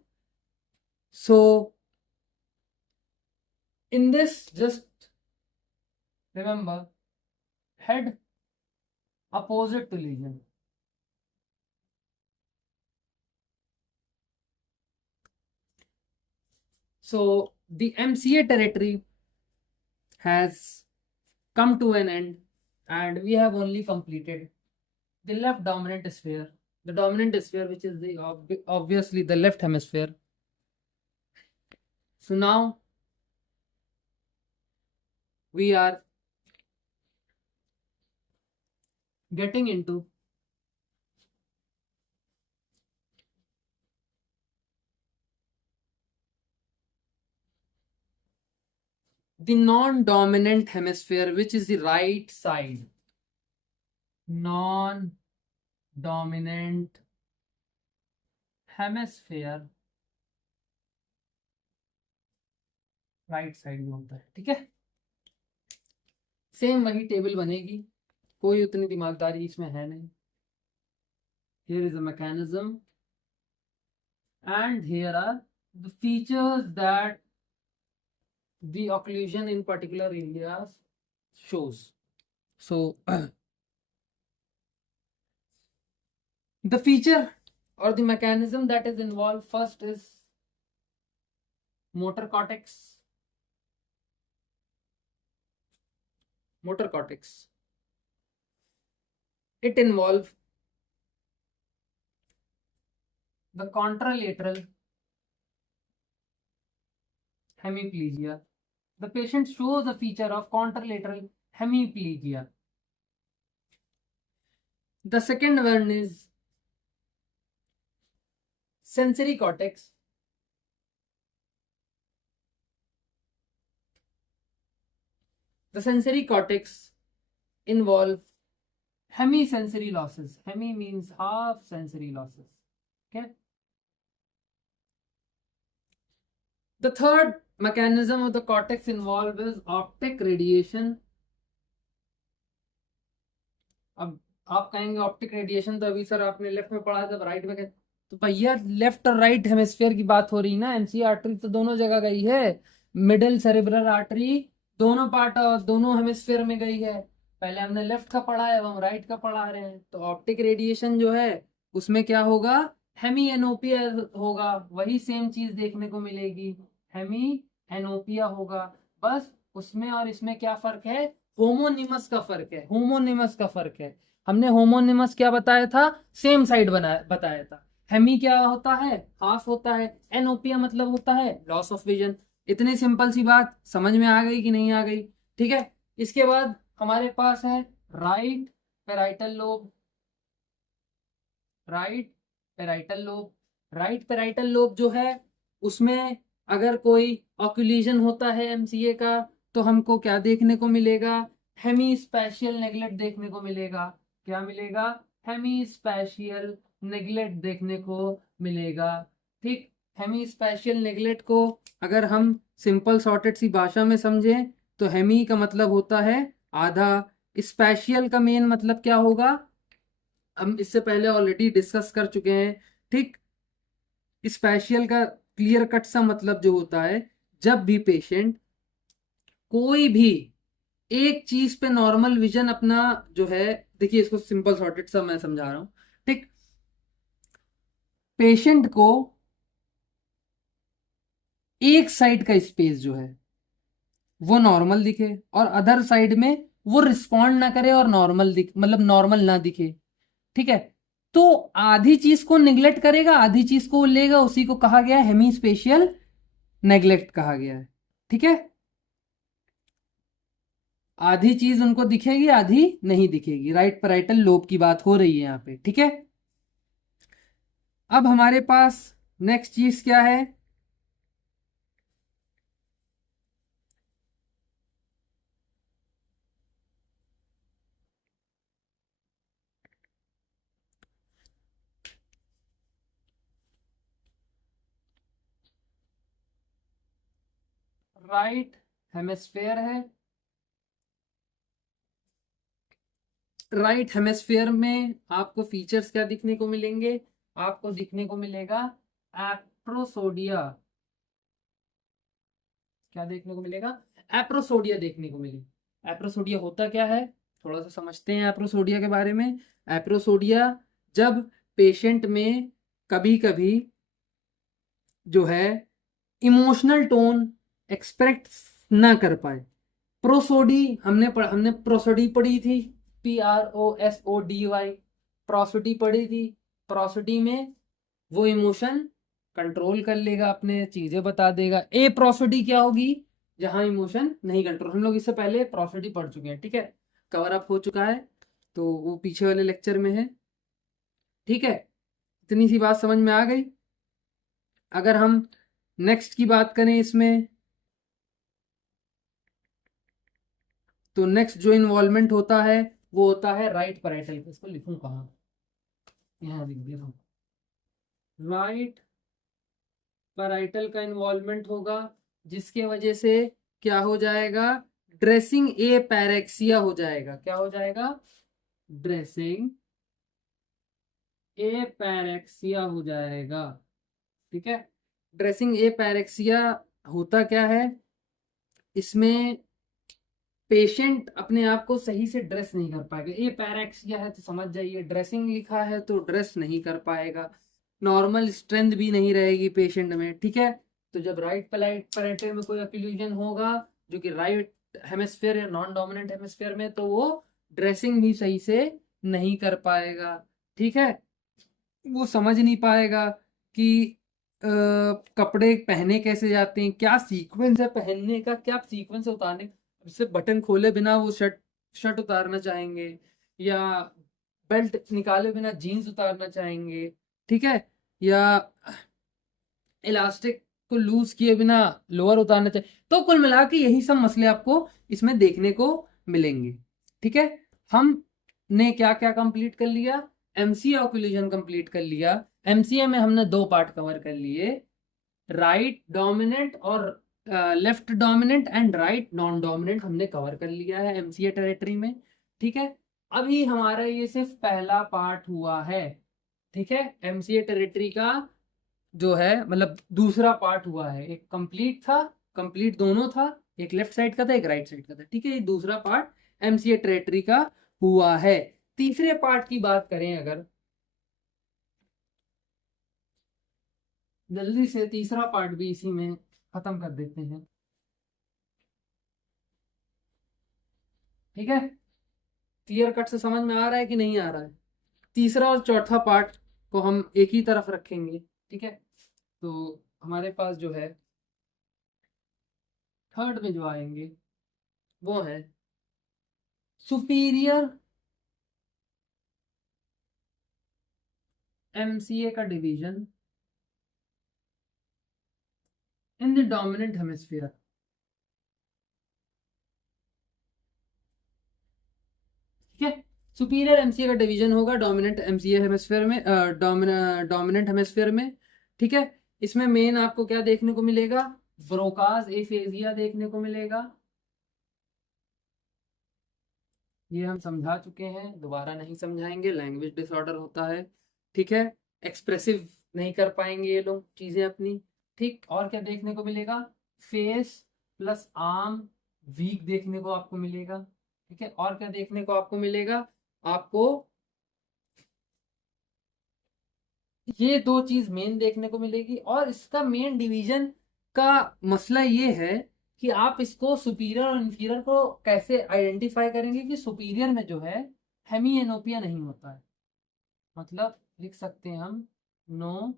So in this, just remember, head opposite to lesion. So the MCA territory has come to an end and we have only completed the left dominant sphere, the dominant sphere which is the obviously the left hemisphere. So now we are getting into the non-dominant hemisphere, which is the right side. Non-dominant hemisphere right side में होता है। ठीक है, same वही table बनेगी, कोई उतनी दिमागदारी इसमें है नहीं। Here is a mechanism and here are the features that the occlusion in particular areas shows. So the feature or the mechanism that is involved, first is motor cortex. Motor cortex, it involves the contralateral hemiplegia. The patient shows a feature of contralateral hemiplegia. The second one is sensory cortex. The sensory cortex involve hemisensory losses. Hemi means half, sensory losses. Okay. The third mechanism of the cortex involved is optic radiation. अब आप कहेंगे optic radiation तो अभी sir आपने left में पढ़ा था, right में कह, तो भैया लेफ्ट और राइट हेमिस्फीयर की बात हो रही ना, एमसी आर्टरी तो दोनों जगह गई है, मिडिल सेरेब्रल आर्टरी दोनों पार्ट दोनों हेमिस्फीयर में गई है। पहले हमने लेफ्ट का पढ़ा है, अब हम राइट का पढ़ा रहे हैं। तो ऑप्टिक रेडिएशन जो है उसमें क्या होगा, हेमी एनोपिया होगा, वही सेम चीज देखने को मिलेगी, हेमी एनोपिया होगा। बस उसमें और इसमें क्या फर्क है, होमोनिमस का फर्क है, होमोनिमस का फर्क है। हमने होमोनिमस क्या बताया था, सेम साइड बताया था। हेमी क्या होता है, हाफ होता है, एनोपिया मतलब होता है लॉस ऑफ विजन। इतनी सिंपल सी बात समझ में आ गई कि नहीं आ गई? ठीक है। इसके बाद हमारे पास है right parietal lobe. Right parietal lobe, right parietal lobe जो है उसमें अगर कोई ऑक्यूलीजन होता है एमसीए का तो हमको क्या देखने को मिलेगा, हेमी स्पेशियल नेग्लेक्ट देखने को मिलेगा। क्या मिलेगा, हेमी स्पेशियल नेग्लेक्ट देखने को मिलेगा। ठीक, हेमी स्पेशियल नेग्लेक्ट को अगर हम सिंपल सॉर्टेड सी भाषा में समझें तो हेमी का मतलब होता है आधा, स्पेशियल का मेन मतलब क्या होगा, हम इससे पहले ऑलरेडी डिस्कस कर चुके हैं। ठीक, स्पेशियल का क्लियर कट सा मतलब जो होता है, जब भी पेशेंट कोई भी एक चीज पे नॉर्मल विजन अपना जो है, देखिए इसको सिंपल सॉर्टेड सा मैं समझा रहा हूं। ठीक, पेशेंट को एक साइड का स्पेस जो है वो नॉर्मल दिखे और अदर साइड में वो रिस्पॉन्ड ना करे और नॉर्मल दिख मतलब नॉर्मल ना दिखे। ठीक है, तो आधी चीज को निग्लेक्ट करेगा, आधी चीज को लेगा, उसी को कहा गया है हेमी स्पेशियल नेग्लेक्ट कहा गया है। ठीक है, आधी चीज उनको दिखेगी आधी नहीं दिखेगी, राइट पैराइटल लोब की बात हो रही है यहाँ पे। ठीक है, अब हमारे पास नेक्स्ट चीज क्या है, राइट हेमिस्फेयर है। राइट हेमिस्फेयर में आपको फीचर्स क्या दिखने को मिलेंगे, आपको दिखने को मिलेगा एप्रोसोडिया। क्या देखने को मिलेगा, एप्रोसोडिया देखने को मिलेगा। एप्रोसोडिया होता क्या है, थोड़ा सा समझते हैं एप्रोसोडिया के बारे में। एप्रोसोडिया जब पेशेंट में कभी कभी जो है इमोशनल टोन एक्सप्रेस ना कर पाए, प्रोसोडी हमने प्रोसोडी पढ़ी थी, PROSODY, प्रोसोडी पढ़ी थी। प्रोसोडी में वो इमोशन कंट्रोल कर लेगा, अपने चीजें बता देगा। ए प्रोसोडी क्या होगी, जहां इमोशन नहीं कंट्रोल, हम लोग इससे पहले प्रोसोडी पढ़ चुके हैं। ठीक है, कवर अप हो चुका है, तो वो पीछे वाले लेक्चर में है। ठीक है, इतनी सी बात समझ में आ गई। अगर हम नेक्स्ट की बात करें इसमें, तो नेक्स्ट जो इन्वॉल्वमेंट होता है वो होता है राइट पैराइटल। इसको लिखूं कहाँ, यहाँ लिख दिया हूं, राइट पैराइटल का इन्वॉल्वमेंट होगा, जिसके वजह से क्या हो जाएगा, ड्रेसिंग ए पैरेक्सिया हो जाएगा। क्या हो जाएगा, ड्रेसिंग ए पैरेक्सिया हो जाएगा। ठीक है, ड्रेसिंग ए पैरेक्सिया होता क्या है, इसमें पेशेंट अपने आप को सही से ड्रेस नहीं कर पाएगा। ये पैरेक्सिया है तो समझ जाइए, ड्रेसिंग लिखा है तो ड्रेस नहीं कर पाएगा, नॉर्मल स्ट्रेंथ भी नहीं रहेगी पेशेंट में। ठीक है, तो जब राइट पैराइटल में कोई ओक्लूजन होगा जो कि राइट हेमिस्फीयर या नॉन डोमिनेंट हेमिस्फीयर में, तो वो ड्रेसिंग भी सही से नहीं कर पाएगा। ठीक है, वो समझ नहीं पाएगा कि कपड़े पहने कैसे जाते हैं, क्या सीक्वेंस है पहनने का, क्या सीक्वेंस है उतारने का। जैसे बटन खोले बिना वो शर्ट शर्ट उतारना चाहेंगे, या बेल्ट निकाले बिना जीन्स उतारना चाहेंगे। ठीक है, या इलास्टिक को लूज किए बिना लोअर उतारना चाहिए। तो कुल मिला के यही सब मसले आपको इसमें देखने को मिलेंगे। ठीक है, हमने क्या क्या कंप्लीट कर लिया, एमसीए ऑफ कोलिजन कंप्लीट कर लिया। एमसीए में हमने 2 पार्ट कवर कर लिए, राइट डोमिनेंट और left dominant and right non dominant हमने कवर कर लिया है एमसीए टेरिटरी में। ठीक है, अभी हमारा ये सिर्फ पहला पार्ट हुआ है। ठीक है, एमसीए टेरिटरी का जो है मतलब दूसरा पार्ट हुआ है, एक कंप्लीट था, कंप्लीट दोनों था, एक लेफ्ट साइड का था एक राइट साइड का था। ठीक है, ये दूसरा पार्ट एमसीए टेरिटरी का हुआ है। तीसरे पार्ट की बात करें अगर, जल्दी से तीसरा पार्ट भी इसी में खत्म कर देते हैं। ठीक है, क्लियर कट से समझ में आ रहा है कि नहीं आ रहा है? तीसरा और चौथा पार्ट को हम एक ही तरफ रखेंगे। ठीक है, तो हमारे पास जो है थर्ड में जो आएंगे वो है सुपीरियर एमसीए का division in the dominant hemisphere. ठीक है, सुपीरियर एमसीए का डिवीजन होगा डोमिनेंट एमसीए हेमिस्फीयर में, डोमिनेंट हेमिस्फीयर में। ठीक है, इसमें मेन आपको क्या देखने को मिलेगा, ब्रोकाज एफेजिया देखने को मिलेगा। ये हम समझा चुके हैं, दोबारा नहीं समझाएंगे, लैंग्वेज डिसऑर्डर होता है। ठीक है, एक्सप्रेसिव नहीं कर पाएंगे ये लोग चीजें अपनी। ठीक, और क्या देखने को मिलेगा, फेस प्लस आर्म वीक देखने को आपको मिलेगा। ठीक है, और क्या देखने को आपको मिलेगा, आपको ये 2 चीज मेन देखने को मिलेगी। और इसका मेन डिवीजन का मसला ये है कि आप इसको सुपीरियर और इंफीरियर को कैसे आइडेंटिफाई करेंगे कि सुपीरियर में जो है हेमी एनोपिया नहीं होता है, मतलब लिख सकते हैं हम नो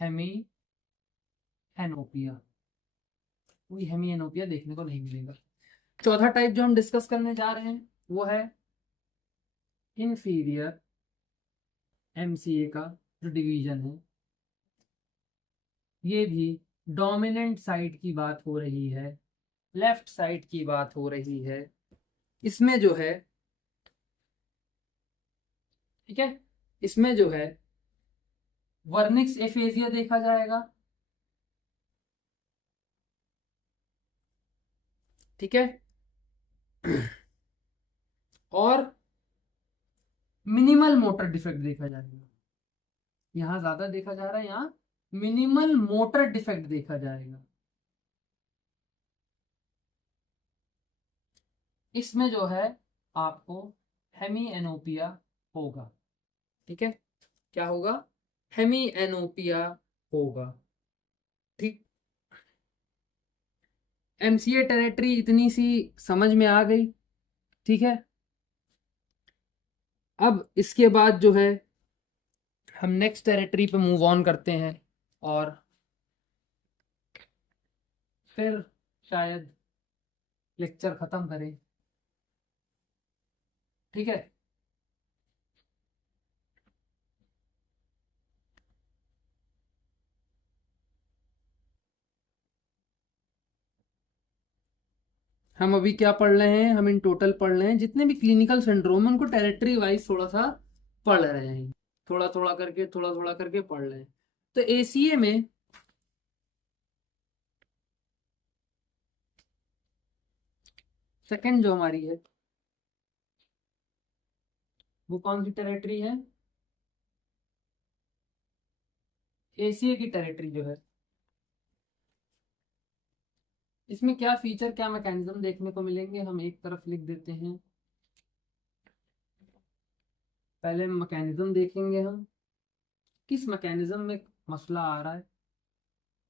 हेमी एनोपिया, कोई हेमी एनोपिया देखने को नहीं मिलेगा। चौथा टाइप जो हम डिस्कस करने जा रहे हैं वो है इंफीरियर एमसीए का जो डिवीजन है, ये भी डोमिनेंट साइड की बात हो रही है, लेफ्ट साइड की बात हो रही है। इसमें जो है, ठीक है, इसमें जो है वर्निक्स एफेजिया देखा जाएगा। ठीक है, और मिनिमल मोटर डिफेक्ट देखा जाएगा। यहां ज्यादा देखा जा रहा है, यहां मिनिमल मोटर डिफेक्ट देखा जाएगा। इसमें जो है आपको हेमी एनोपिया होगा। ठीक है, क्या होगा, हेमी एनोपिया होगा। ठीक, एमसीए टेरिटरी इतनी सी समझ में आ गई। ठीक है, अब इसके बाद जो है हम नेक्स्ट टेरिटरी पे मूव ऑन करते हैं और फिर शायद लेक्चर खत्म करें। ठीक है, हम अभी क्या पढ़ रहे हैं, हम इन टोटल पढ़ रहे हैं जितने भी क्लिनिकल सिंड्रोम है उनको टेरिटरी वाइज थोड़ा सा पढ़ रहे हैं, थोड़ा थोड़ा करके पढ़ रहे हैं। तो एसीए में सेकंड जो हमारी है वो कौन सी टेरिटरी है, एसीए की टेरिटरी जो है, इसमें क्या फीचर क्या मैकेनिज्म देखने को मिलेंगे हम एक तरफ लिख देते हैं। पहले मैकेनिज्म देखेंगे हम, किस मैकेनिज्म में मसला आ रहा है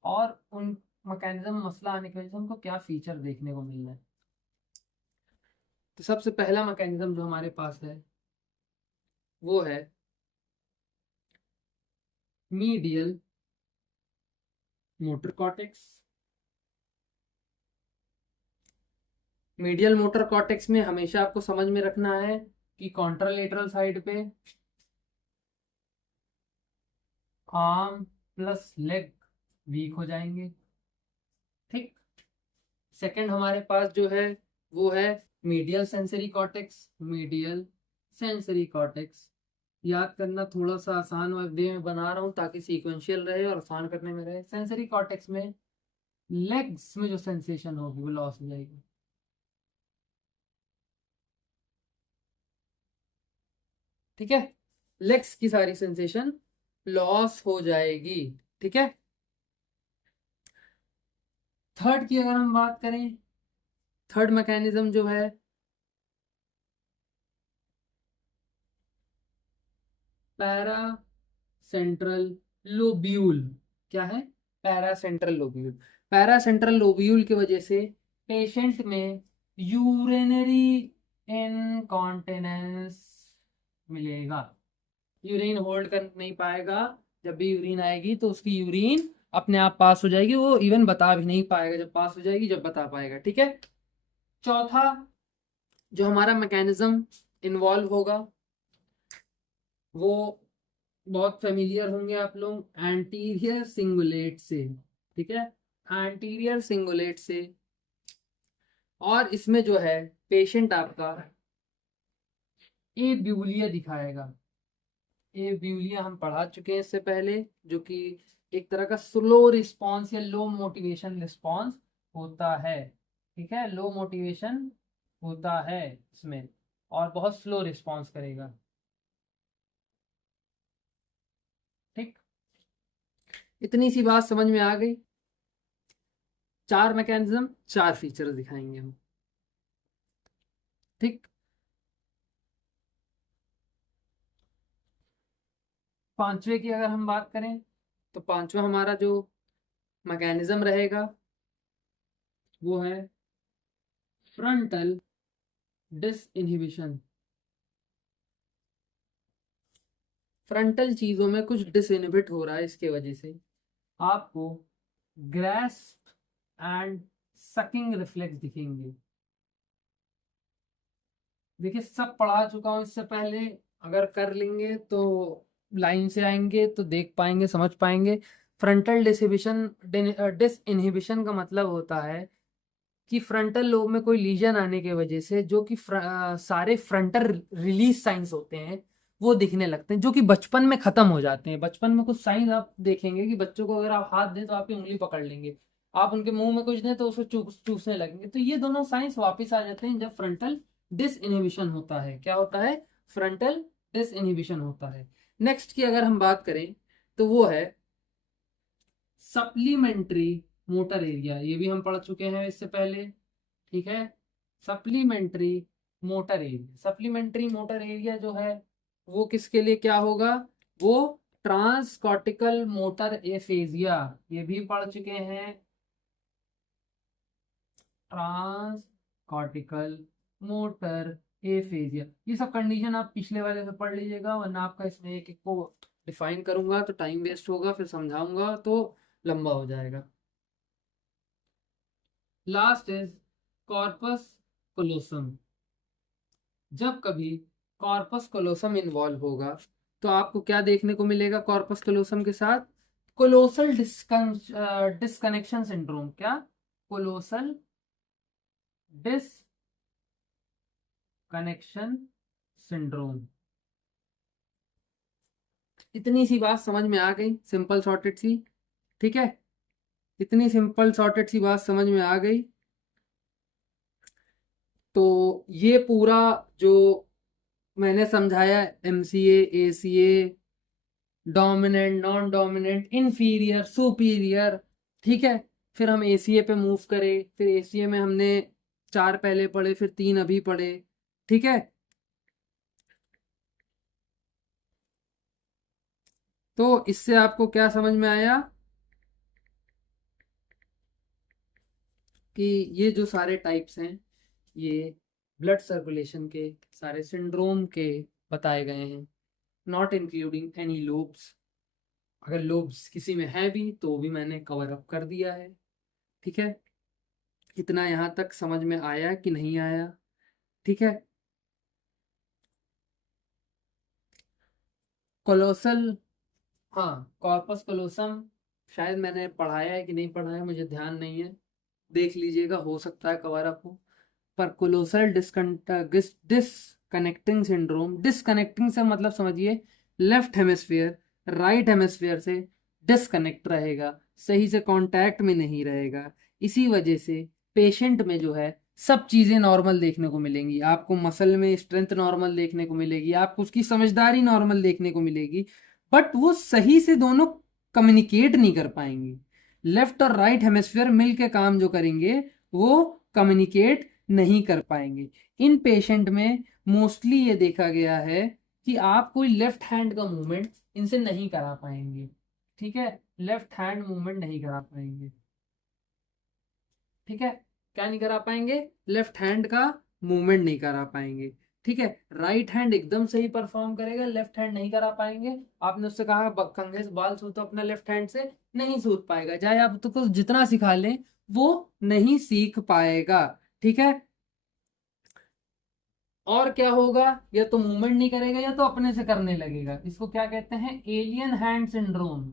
और उन मैकेनिज्म मसला आने की वजह से हमको क्या फीचर देखने को मिल रहा है। तो सबसे पहला मैकेनिज्म जो हमारे पास है वो है medial motor cortex. Medial motor cortex में हमेशा आपको समझ में रखना है कि कॉन्ट्रालेटरल साइड पे आर्म प्लस लेग वीक हो जाएंगे। ठीक। सेकंड हमारे पास जो है वो है medial sensory cortex. Medial sensory cortex याद करना थोड़ा सा आसान वे में बना रहा हूँ ताकि सीक्वेंशियल रहे और आसान करने में रहे। सेंसरी कॉर्टेक्स में लेग्स में जो सेंसेशन होगी वो लॉस हो जाएगी। ठीक है, लेग्स की सारी सेंसेशन लॉस हो जाएगी। ठीक है। थर्ड की अगर हम बात करें, थर्ड मैकेनिज्म जो है पैरा सेंट्रल लोब्यूल। क्या है? Para central lobule. Para central lobule की वजह से पेशेंट में यूरिनरी इनकॉन्टिनेंस मिलेगा। यूरिन होल्ड कर नहीं पाएगा। जब भी यूरिन आएगी तो उसकी यूरिन अपने आप पास हो जाएगी, वो इवन बता भी नहीं पाएगा जब पास हो जाएगी, जब बता पाएगा। ठीक है। चौथा जो हमारा मैकेनिज्म इन्वॉल्व होगा वो बहुत फेमिलियर होंगे आप लोग, एंटीरियर सिंगुलेट से। ठीक है, एंटीरियर सिंगुलेट से। और इसमें जो है पेशेंट आपका ए ब्यूलिया दिखाएगा। ए ब्यूलिया हम पढ़ा चुके हैं इससे पहले, जो कि एक तरह का स्लो रिस्पॉन्स या लो मोटिवेशन रिस्पॉन्स होता है। ठीक है, लो मोटिवेशन होता है इसमें और बहुत स्लो रिस्पॉन्स करेगा। ठीक, इतनी सी बात समझ में आ गई। चार मैकेनिज्म, चार फीचर दिखाएंगे हम। ठीक, पांचवे की अगर हम बात करें तो पांचवा हमारा जो मैकेनिज्म रहेगा वो है फ्रंटल डिसइनहिबिशन। फ्रंटल चीजों में कुछ डिसइनहिबिट हो रहा है, इसके वजह से आपको ग्रैस्प एंड सकिंग रिफ्लेक्स दिखेंगे। देखिए सब पढ़ा चुका हूं इससे पहले, अगर कर लेंगे तो लाइन से आएंगे तो देख पाएंगे, समझ पाएंगे। फ्रंटल डिसइनहिबिशन का मतलब होता है कि फ्रंटल लोब में कोई लीजन आने की वजह से जो कि सारे फ्रंटल रिलीज साइंस होते हैं वो दिखने लगते हैं, जो कि बचपन में खत्म हो जाते हैं। बचपन में कुछ साइंस आप देखेंगे कि बच्चों को अगर आप हाथ दें तो आपकी उंगली पकड़ लेंगे, आप उनके मुंह में कुछ दें तो उसको चूसने लगेंगे। तो ये दोनों साइंस वापस आ जाते हैं जब फ्रंटल डिसइनहिबिशन होता है। क्या होता है? फ्रंटल डिसइनहिबिशन होता है। नेक्स्ट की अगर हम बात करें तो वो है सप्लीमेंट्री मोटर एरिया। ये भी हम पढ़ चुके हैं इससे पहले। ठीक है, supplementary motor area. Supplementary motor area जो है वो किसके लिए क्या होगा? वो ट्रांस कॉर्टिकल मोटर एफेजिया, ये भी पढ़ चुके हैं। ट्रांस कॉर्टिकल मोटर एफेजिया, ये सब कंडीशन आप पिछले वाले से पढ़ लीजिएगा, वरना आपका इसमें एक एक को डिफाइन करूंगा तो टाइम वेस्ट होगा, फिर समझाऊंगा तो लंबा हो जाएगा। Last is corpus callosum. जब कभी कॉर्पस कोलोसम इन्वॉल्व होगा तो आपको क्या देखने को मिलेगा? कॉर्पस कोलोसम के साथ कोलोसल डिस्कनेक्शन सिंड्रोम। क्या? Colossal disconnection syndrome. इतनी सी बात समझ में आ गई, सिंपल सॉर्टेड सी। ठीक है, इतनी सिंपल सॉर्टेड सी बात समझ में आ गई। तो ये पूरा जो मैंने समझाया, MCA, ACA, dominant, non dominant, inferior, superior. ठीक है, फिर हम एसीए पे मूव करें, फिर एसीए में हमने चार पहले पढ़े, फिर तीन अभी पढ़े। ठीक है, तो इससे आपको क्या समझ में आया कि ये जो सारे टाइप्स हैं ये ब्लड सर्कुलेशन के सारे सिंड्रोम के बताए गए हैं, नॉट इंक्लूडिंग एनी लोब्स। अगर लोब्स किसी में है भी तो भी मैंने कवर अप कर दिया है। ठीक है, इतना यहाँ तक समझ में आया कि नहीं आया? ठीक है, कोलोसल हाँ, कॉर्पस कलोसम शायद मैंने पढ़ाया है कि नहीं पढ़ाया मुझे ध्यान नहीं है, देख लीजिएगा, हो सकता है कवर अप हो। पर कोलोसल डिसकनेक्टिंग सिंड्रोम, डिसकनेक्टिंग से मतलब समझिए लेफ्ट हेमिस्फीयर राइट हेमिस्फीयर से डिसकनेक्ट रहेगा, सही से कांटेक्ट में नहीं रहेगा। इसी वजह से पेशेंट में जो है सब चीज़ें नॉर्मल देखने को मिलेंगी, आपको मसल में स्ट्रेंथ नॉर्मल देखने को मिलेगी, आपको उसकी समझदारी नॉर्मल देखने को मिलेगी, बट वो सही से दोनों कम्युनिकेट नहीं कर पाएंगी। लेफ्ट और राइट हेमिस्फीयर मिल के काम जो करेंगे वो कम्युनिकेट नहीं कर पाएंगे। इन पेशेंट में मोस्टली ये देखा गया है कि आप कोई लेफ्ट हैंड का मूवमेंट इनसे नहीं करा पाएंगे, ठीक है, लेफ्ट हैंड मूवमेंट नहीं करा पाएंगे, ठीक है, क्या नहीं करा पाएंगे, लेफ्ट हैंड का मूवमेंट नहीं करा पाएंगे, ठीक है। राइट हैंड एकदम सही परफॉर्म करेगा, लेफ्ट हैंड नहीं करा पाएंगे। आपने उससे कहा कंघे से बाल सूतो अपना लेफ्ट हैंड से, नहीं सूत पाएगा, चाहे आप तो कुछ जितना सिखा लें वो नहीं सीख पाएगा, ठीक है। और क्या होगा, या तो मूवमेंट नहीं करेगा या तो अपने से करने लगेगा, इसको क्या कहते हैं, alien hand syndrome,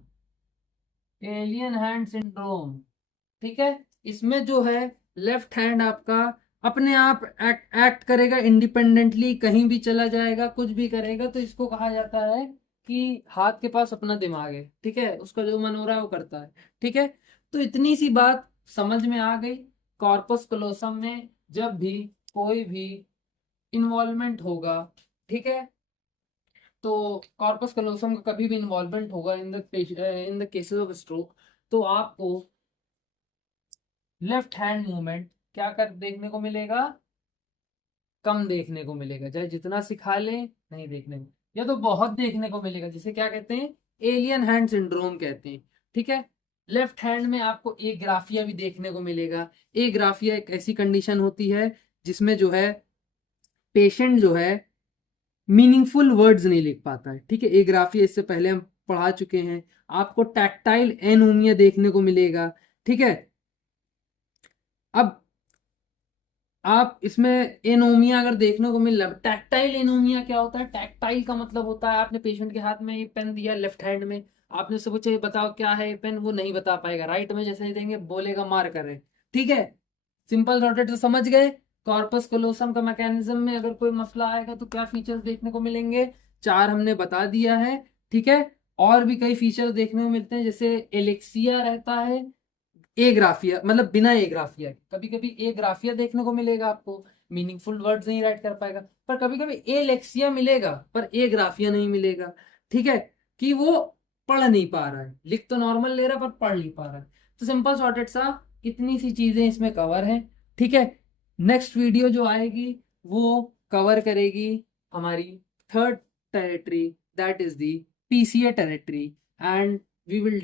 alien hand syndrome, ठीक है। इसमें जो है लेफ्ट हैंड आपका अपने आप एक्ट करेगा इंडिपेंडेंटली, कहीं भी चला जाएगा, कुछ भी करेगा, तो इसको कहा जाता है कि हाथ के पास अपना दिमाग है, ठीक है, उसका जो मन हो रहा है वो करता है, ठीक है। तो इतनी सी बात समझ में आ गई। कॉर्पस कलोसम में जब भी कोई भी इन्वॉल्वमेंट होगा, ठीक है, तो कॉर्पस कलोसम का कभी भी इन्वॉल्वमेंट होगा in the cases of stroke, तो आपको लेफ्ट हैंड मूवमेंट क्या कर देखने को मिलेगा, कम देखने को मिलेगा, चाहे जितना सिखा ले नहीं देखने को, या तो बहुत देखने को मिलेगा, जिसे क्या कहते हैं, एलियन हैंड सिंड्रोम कहते हैं, ठीक है। लेफ्ट हैंड में आपको एग्राफिया भी देखने को मिलेगा। एग्राफिया एक ऐसी कंडीशन होती है जिसमें जो है पेशेंट जो है मीनिंगफुल वर्ड्स नहीं लिख पाता है, ठीक है। एग्राफिया इससे पहले हम पढ़ा चुके हैं। आपको टैक्टाइल एनोमिया देखने को मिलेगा, ठीक है। अब आप इसमें एनोमिया अगर देखने को मिल रहा, टैक्टाइल एनोमिया क्या होता है, टैक्टाइल का मतलब होता है आपने पेशेंट के हाथ में ये पेन दिया लेफ्ट हैंड में, आपने उससे पूछा ये बताओ क्या है ये पेन, वो नहीं बता पाएगा, राइट में जैसे ही देंगे बोलेगा मार्कर है, ठीक है। सिंपल सॉर्टेड तो समझ गए। कॉर्पस कोलोसम का मैकेनिज्म में अगर कोई मसला आएगा तो क्या फीचर्स देखने को मिलेंगे, चार हमने बता दिया है, ठीक है। और भी कई फीचर्स देखने को मिलते हैं, जैसे एलेक्सिया रहता है, ए ग्राफिया मतलब बिना ए ग्राफिया, कभी कभी ए ग्राफिया देखने को मिलेगा आपको, मीनिंगफुल वर्ड्स नहीं राइट कर पाएगा, पर कभी कभी ए लेक्सिया मिलेगा पर ए ग्राफिया नहीं मिलेगा, ठीक है, कि वो पढ़ नहीं पा रहा है, लिख तो नॉर्मल ले रहा है पर पढ़ नहीं पा रहा है। तो सिंपल सॉर्टेड सा इतनी सी चीजें इसमें कवर है, ठीक है। नेक्स्ट वीडियो जो आएगी वो कवर करेगी हमारी third territory, that is the PCA territory, and we will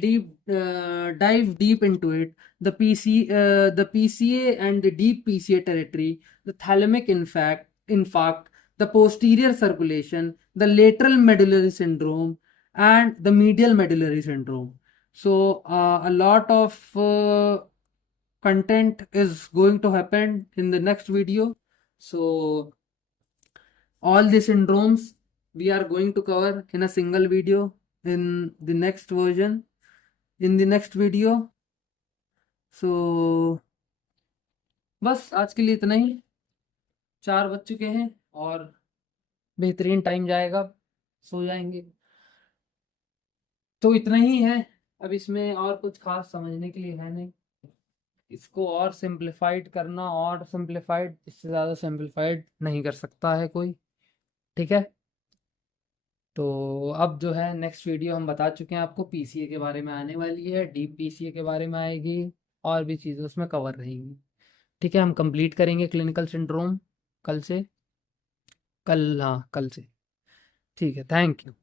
dive deep into it, the PCA and the deep PCA territory, the thalamic infarct, the posterior circulation, the lateral medullary syndrome, and the medial medullary syndrome. So a lot of content is going to happen in the next video. So all the syndromes we are going to cover in a single video in the next version, in the next video. So बस आज के लिए इतना ही, 4 बज चुके हैं और बेहतरीन टाइम जाएगा, सो जाएंगे, तो इतना ही है। अब इसमें और कुछ खास समझने के लिए है नहीं, इसको और सिंप्लीफाइड करना, और सिंप्लीफाइड इससे ज़्यादा सिंप्लीफाइड नहीं कर सकता है कोई, ठीक है। तो अब जो है नेक्स्ट वीडियो हम बता चुके हैं आपको, पीसीए के बारे में आने वाली है, डीप पीसीए के बारे में आएगी, और भी चीज़ें उसमें कवर रहेंगी, ठीक है। हम कंप्लीट करेंगे क्लिनिकल सिंड्रोम कल से, कल, हाँ कल से, ठीक है। Thank you.